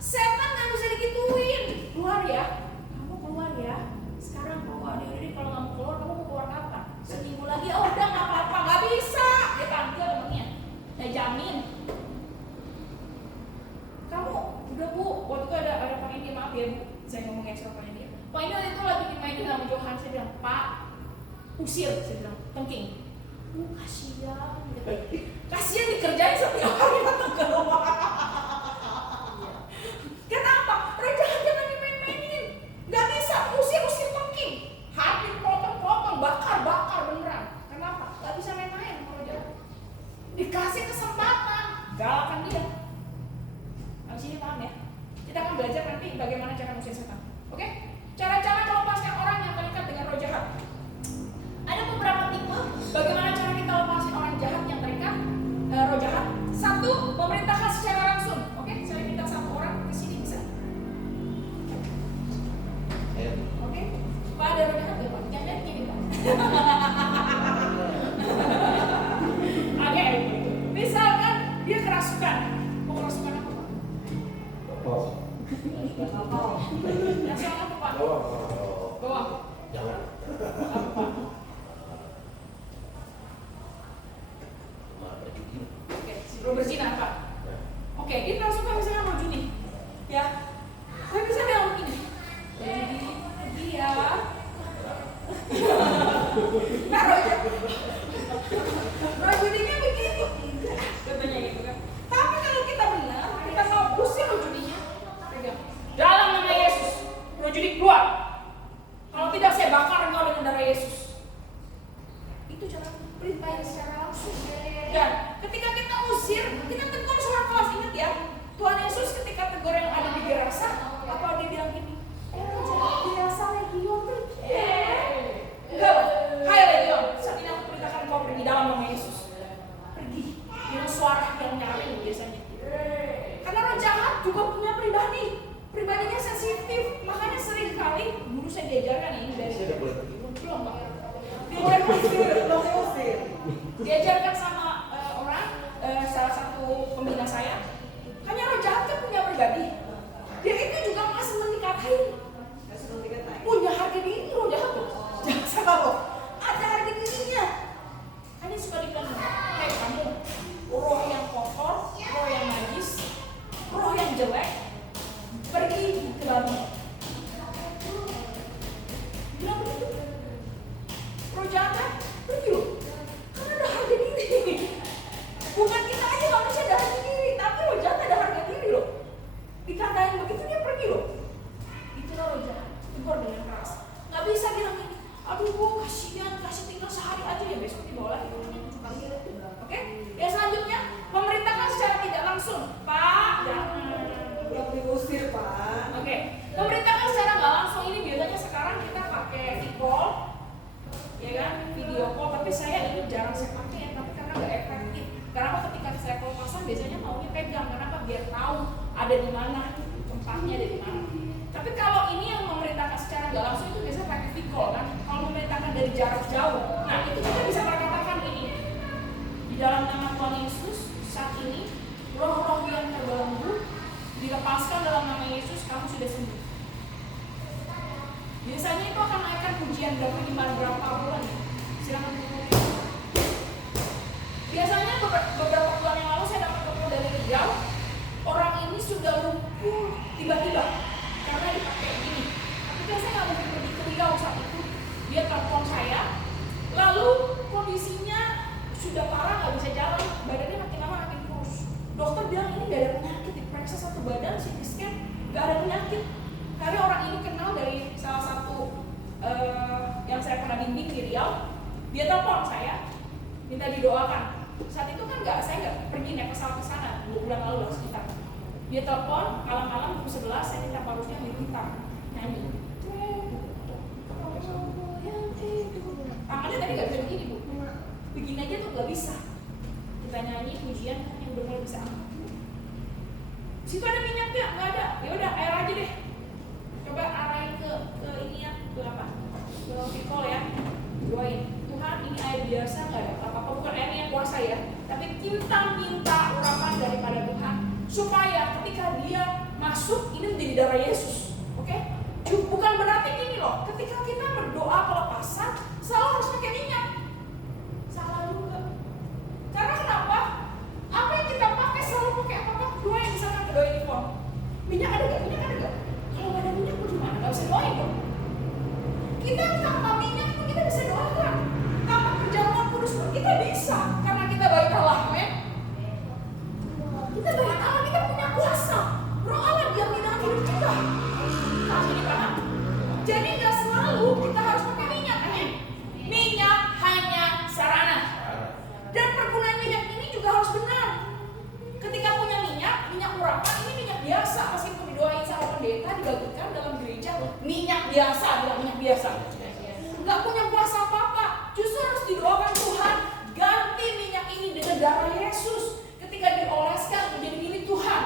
Setan nggak bisa digituin. Keluar ya, kamu keluar ya. bilang sama Johan, saya bilang, Pak, usir, saya bilang, tengking. Kasihan, kasihan dikerjain setiap hari datang ke rumah. Kenapa? Roh jahat jangan dimain-mainin. Gak bisa usir tengking. Hati potong-potong, bakar beneran. Kenapa? Gak bisa main-main roh jahat. Dikasih kesempatan, galakan dia. Habis ini paham ya? Kita akan belajar nanti bagaimana cara mengusir setan. Oke? Cara-cara melepaskan orang yang terikat dengan roh jahat. Ada beberapa tipe bagaimana cara kita lepasin orang jahat yang terikat roh jahat. Satu, memerintahkan secara langsung. Oke? Saya minta satu orang ke sini bisa. Oke? Pak, ada roh jahat ya Pak? Jangan gini Pak. Oke. Misalkan dia kerasukan. Mau kerasukan apa Pak? Yang soal apa Pak? Bawang. Jangan. Apa Pak? Oke, roh berzina Pak. Oke, dia kerasukan misalnya roh judi. Ya. Saya bisa bilang begini. Jadi dia nah roh judinya begitu. Katanya gitu kan. Tapi kalau kita benar, kita mau usir roh judinya. Pegang. Dalam nama Yesus, roh judi keluar. Kalau tidak saya bakar engkau dengan darah Yesus. Itu cara perintah yang secara langsung. Dan ketika kita usir, kita tegur suara keras. Ingat ya, Tuhan Yesus ketika tegur yang ada di Gerasa, apa dia bilang gini? Jangan Gerasa Legion pergi. Enggak, hai Legion, saat ini aku perintahkan kau pergi dalam nama Yesus. Pergi dengan suara yang nyaring biasanya. Karena roh jahat juga punya pribadinya sensitif, makanya sering kali dulu saya diajarkan ini dari belum Pak. Diajarkan sama orang, salah satu pembina saya. Hanya roh jahat kan punya pribadi. Dia itu juga masih mendikatain. Punya harga diri roh jahat tuh. Jangan salah loh. Ada harga dirinya. Hanya suka dibilang, hei kamu, roh yang kotor, roh yang najis, roh yang jelek, pergi ke dalam. Bilang begitu. Roh jahat pergi loh. Karena ada harga diri. Bukan kita aja manusia ada harga diri, tapi roh jahat ada harga diri loh. Dikatain begitu dia pergi loh. Itulah roh jahat. Tegur dengan keras. Gak bisa bilang ini, aduh gua kasihan, kasih tinggal sehari aja ya besok dibawa lagi. Oke? Yang selanjutnya memerintahkan secara tidak langsung. Pak, jangan. Belum diusir Pak. Oke. Memerintahkan secara nggak langsung ini biasanya sekarang kita pakai call, ya kan, video call. Tapi saya ini jarang saya pakai ya, tapi karena nggak efektif. Karena ketika saya call pasang biasanya maunya pegang, kenapa? Biar tahu ada di mana, tempatnya ada di mana. Tapi kalau ini yang memerintahkan secara nggak langsung itu biasanya pakai video call kan. Kalau memerintahkan dari jarak jauh, nah itu kita bisa berkatakan ini. Di dalam nama Tuhan Yesus saat ini roh-roh yang terbelenggu dilepaskan dalam nama Yesus, kamu sudah sembuh. Biasanya itu akan naikkan pujian berapa bulan ya? Silakan buku. Biasanya beberapa bulan yang lalu saya dapat telepon dari Riau. Orang ini sudah lumpuh tiba-tiba karena dipakai gini. Tapi kan saya nggak mungkin pergi ke Riau saat itu. Dia telepon saya, lalu kondisinya sudah parah, nggak bisa jalan, badannya makin lama makin kurus. Dokter bilang ini nggak ada penyakit, diperiksa satu badan, CT scan, nggak ada penyakit. Karena orang ini kenal dari salah satu yang saya pernah bimbing di Riau. Dia telepon saya, minta didoakan. Saat itu kan saya nggak pergi naik pesawat ke sana, 2 bulan lalu lah sekitar. Dia telepon malam-malam jam 11, saya minta parusnya biru hitam, nyanyi. Tangannya tadi nggak bisa begini Bu, begini aja tuh nggak bisa. Kita nyanyi pujian yang udah mulai bisa angkat. Situ ada minyak nggak? Nggak ada. Ya udah air aja deh. Coba arahin ke ini ya, ke apa? Ke pikol ya. Doain. Tuhan ini air biasa nggak ada apa-apa, bukan air yang puasa ya. Tapi kita minta urapan daripada Tuhan supaya ketika dia masuk ini menjadi darah Yesus. Oke? Bukan berarti gini loh. Ketika kita berdoa pelepasan selalu harus pakai minyak. Salah juga. Karena kenapa? Apa yang kita pakai selalu pakai apa-apa? Doain misalkan ke doain iPhone. Minyak ada gak? Minyak ada gak? Kalau gak ada minyak mau gimana? Gak bisa doain dong. Kita tanpa minyak pun kita bisa doakan. Tanpa perjamuan kudus pun kita bisa. Karena kita bait Allah, amin. Kita bait Allah, kita punya kuasa. Roh Allah diam di dalam hidup kita. Ini paham? Jadi nggak selalu kita harus pakai minyak, amin. Minyak hanya sarana. Dan penggunaan minyak ini juga harus benar. Ketika punya minyak urapan, ini minyak biasa. Meskipun didoain sama pendeta, dibagikan dalam gereja, minyak biasa, bilang minyak biasa. Nggak punya kuasa apa-apa. Justru harus didoakan Tuhan, ganti minyak ini dengan darah Yesus. Ketika dioleskan menjadi milik Tuhan,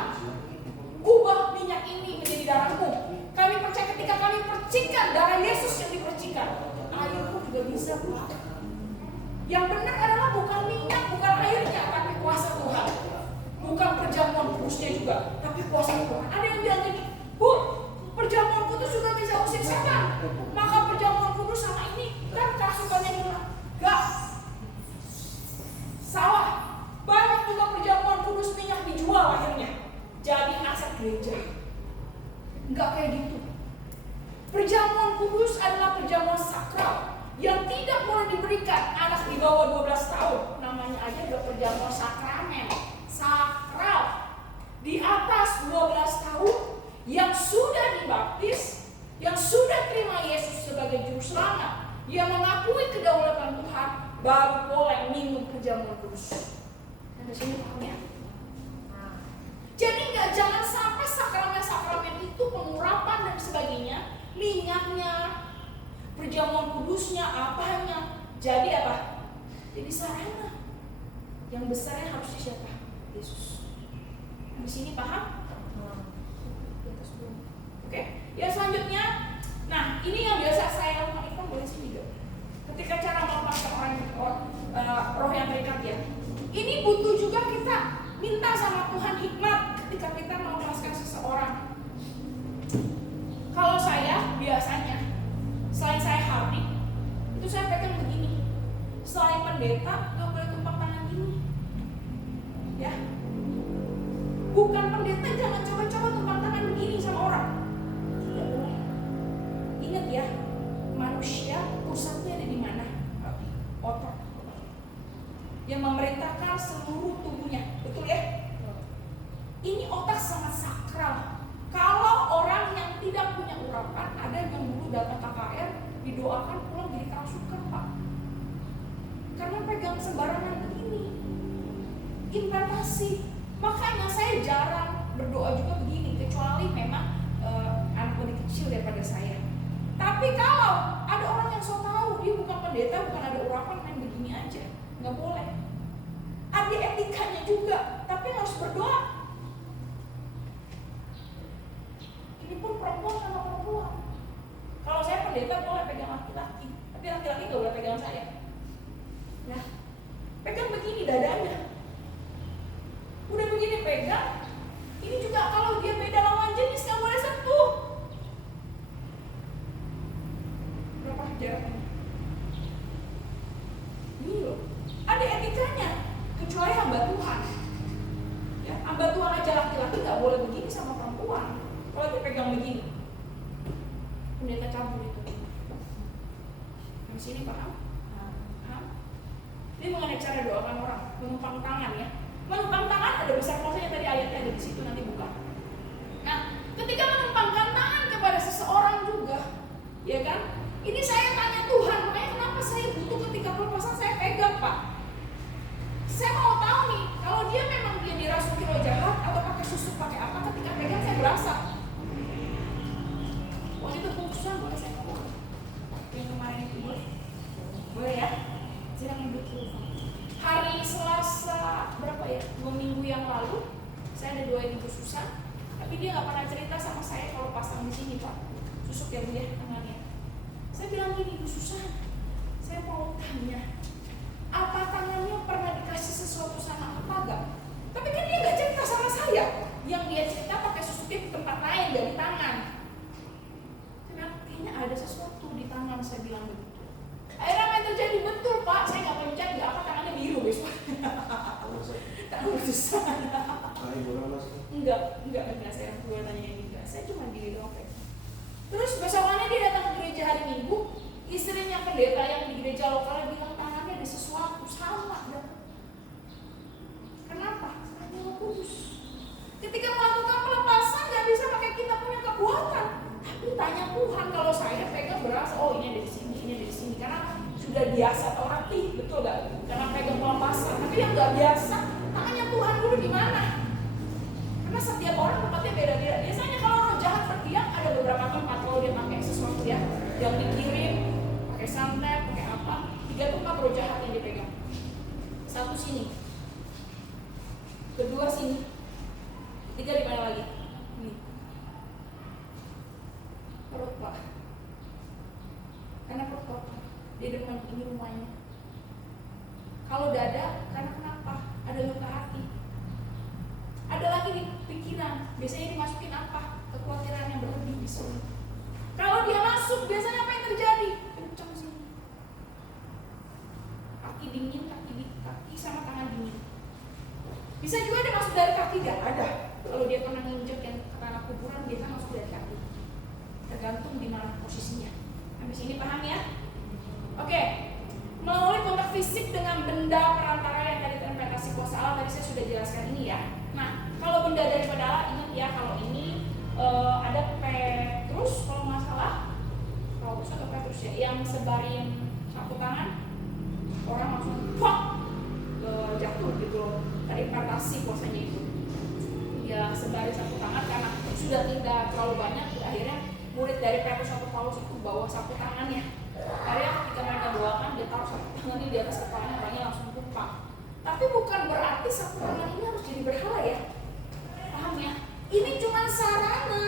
ubah minyak ini menjadi darahmu. Kami percaya ketika kami percikan darah Yesus yang dipercikan, airmu juga bisa keluar. Yang benar adalah bukan minyak, bukan airnya, tapi kuasa Tuhan. Bukan perjamuan kudusnya juga, tapi kuasa Tuhan. Ada yang bilang gini, Bu, perjamuan kudus juga bisa usir setan. Maka perjamuan kudus sama ini kan kasukannya gimana? Gak. Salah. Banyak juga perjamuan kudus minyak dijual akhirnya jadi aset gereja. Enggak kayak gitu. Perjamuan kudus adalah perjamuan sakral yang tidak boleh diberikan anak di bawah 12 tahun. Namanya aja udah perjamuan sakramen. Sakral. Di atas 12 tahun yang sudah dibaptis, yang sudah terima Yesus sebagai juru selamat, yang mengakui kedaulatan Tuhan, baru boleh minum perjamuan kudus. Sampai sini paham ya? Jadi jangan sampai sakramen-sakramen itu pengurapan dan sebagainya, minyaknya, perjamuan kudusnya, apanya, jadi apa? Jadi sarana. Yang besarnya harusnya siapa? Yesus. Di sini paham? Oke. Ya selanjutnya, nah ini yang biasa saya lakukan, boleh sini juga. Ketika cara melepaskan roh yang terikat ya. Ini butuh juga kita minta sama Tuhan hikmat ketika kita melepaskan seseorang. Kalau saya biasanya, selain saya hardik, itu saya pegang begini. Selain pendeta, gak boleh tumpang tangan gini. Ya, bukan pendeta, jangan coba-coba tumpang tangan begini sama orang. Tidak boleh. Ingat ya, manusia pusatnya ada di mana? Otak. Yang memerintahkan seluruh tubuhnya, betul ya? Ini otak sangat sakral. Kalau orang yang tidak punya urapan, ada yang dulu datang KKR, didoakan pulang jadi kerasukan, Pak. Karena pegang sembarangan begini, investasi. Makanya saya jarang berdoa juga begini, kecuali memang anak lebih kecil daripada saya. Tapi kalau ada orang yang so tahu dia bukan pendeta, bukan ada urapan, main begini aja, nggak boleh. Ada etikanya juga, tapi harus berdoa. Ini pun perempuan sama perempuan. Kalau saya pendeta boleh pegang laki-laki, tapi laki-laki nggak boleh pegang saya. Nah, pegang begini dadanya. Udah begini pegang. Ini juga kalau dia beda lawan jenis nggak boleh sentuh. Berapa jaraknya? Ini loh, ada etikanya. Kecuali hamba Tuhan, ya, hamba Tuhan aja laki-laki nggak boleh begini sama perempuan. Kalau dia pegang begini, pendeta cabut itu. Di sini paham? Ini mengenai cara doakan orang, menumpang tangan ya. Menumpang tangan ada besar maksudnya tadi ayatnya ada di situ, nanti buka. Nah, ketika menumpangkan tangan kepada seseorang juga, ya kan? Ini saya tanya Tuhan, makanya kenapa saya butuh ketika pelepasan saya pegang, Pak. Saya mau tahu nih, kalau dia memang dia dirasuki roh jahat atau pakai susu pakai apa, ketika pegang saya berasa. Waktu itu bungkusan boleh saya ngomong? Yang kemarin itu boleh? Boleh ya? Silakan duduk. Hari Selasa berapa ya? 2 minggu yang lalu saya ada doain Ibu Susan, tapi dia nggak pernah cerita sama saya kalau pasang di sini, Pak. Susuk ya Bu ya tangannya. Saya bilang gini, Ibu Susan, saya mau tanya, apa tangannya pernah dikasih sesuatu sama apa gak? Tapi kan dia gak cerita sama saya. Yang dia cerita pakai susuknya di tempat lain, dari tangan. Saya bilang, kayaknya ada sesuatu di tangan, saya bilang begitu. Akhirnya apa yang terjadi? Betul Pak, saya gak pencet, gak apa tangannya biru besok. Tak urusan. Enggak, saya gue tanya yang enggak. Saya cuma gini doang. Terus besokannya dia datang ke gereja hari Minggu, sudah biasa Taurat nih, betul gak? Karena pegang pelepasan. Tapi yang gak biasa, tangannya Tuhan dulu di mana? Karena setiap orang tempatnya beda-beda. Biasanya kalau roh jahat berdiam ada beberapa tempat kalau dia pakai sesuatu ya, yang dikirim, pakai santet, pakai apa? 3 tempat roh jahat yang dipegang. 1 sini, kedua sini, 3 di mana lagi? Ini. Perut Pak. Karena perut kotor. Dia depan ini rumahnya. Kalau dada, karena kenapa? Ada luka hati. Ada lagi di pikiran. Biasanya dimasukin apa? Kekhawatiran yang berlebih di sini. Kalau dia masuk, biasanya apa yang terjadi? Kencang sini. Kaki dingin, kaki sama tangan dingin. Bisa juga dia masuk dari kaki, gak ada. Kalau dia pernah nginjek yang ke tanah kuburan, dia kan masuk dari kaki. Tergantung di mana posisinya. Sampai sini paham ya? Oke. Melalui kontak fisik dengan benda perantara yang tadi interpretasi kuasa Allah, tadi saya sudah jelaskan ini ya. Nah, kalau benda daripada Allah, ingat ya, kalau ini ada Petrus, kalau nggak salah, Paulus atau Petrus ya, yang sebarin sapu tangan, orang langsung jatuh gitu, terinterpretasi kuasanya itu. Ya sebarin sapu tangan karena sudah tidak terlalu banyak, akhirnya murid dari Petrus atau Paulus itu bawa sapu tangannya. Karena ketika mereka doakan, dia taruh sapu tangan ini di atas kepalanya, orangnya langsung tumpah. Tapi bukan berarti sapu tangan ini harus jadi berhala ya. Paham ya? Ini cuma sarana.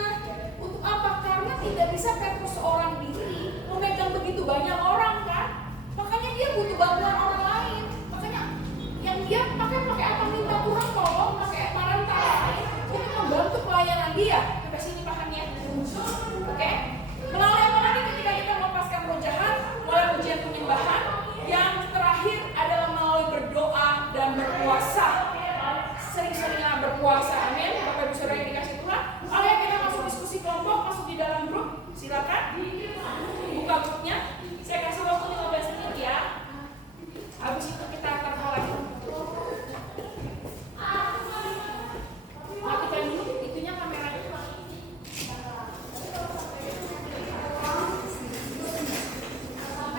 Untuk apa? Karena tidak bisa Petrus seorang diri memegang begitu banyak orang kan. Makanya dia butuh bantuan orang lain. Makanya yang dia pakai apa? Minta Tuhan tolong pakai perantara lain untuk membantu pelayanan dia. Sampai sini paham ya? Oke? Melalui apa lagi ketika kita melepaskan roh jahat? Mulai ujian penyembahan. Yang terakhir adalah melalui berdoa dan berpuasa. Sering-seringlah berpuasa.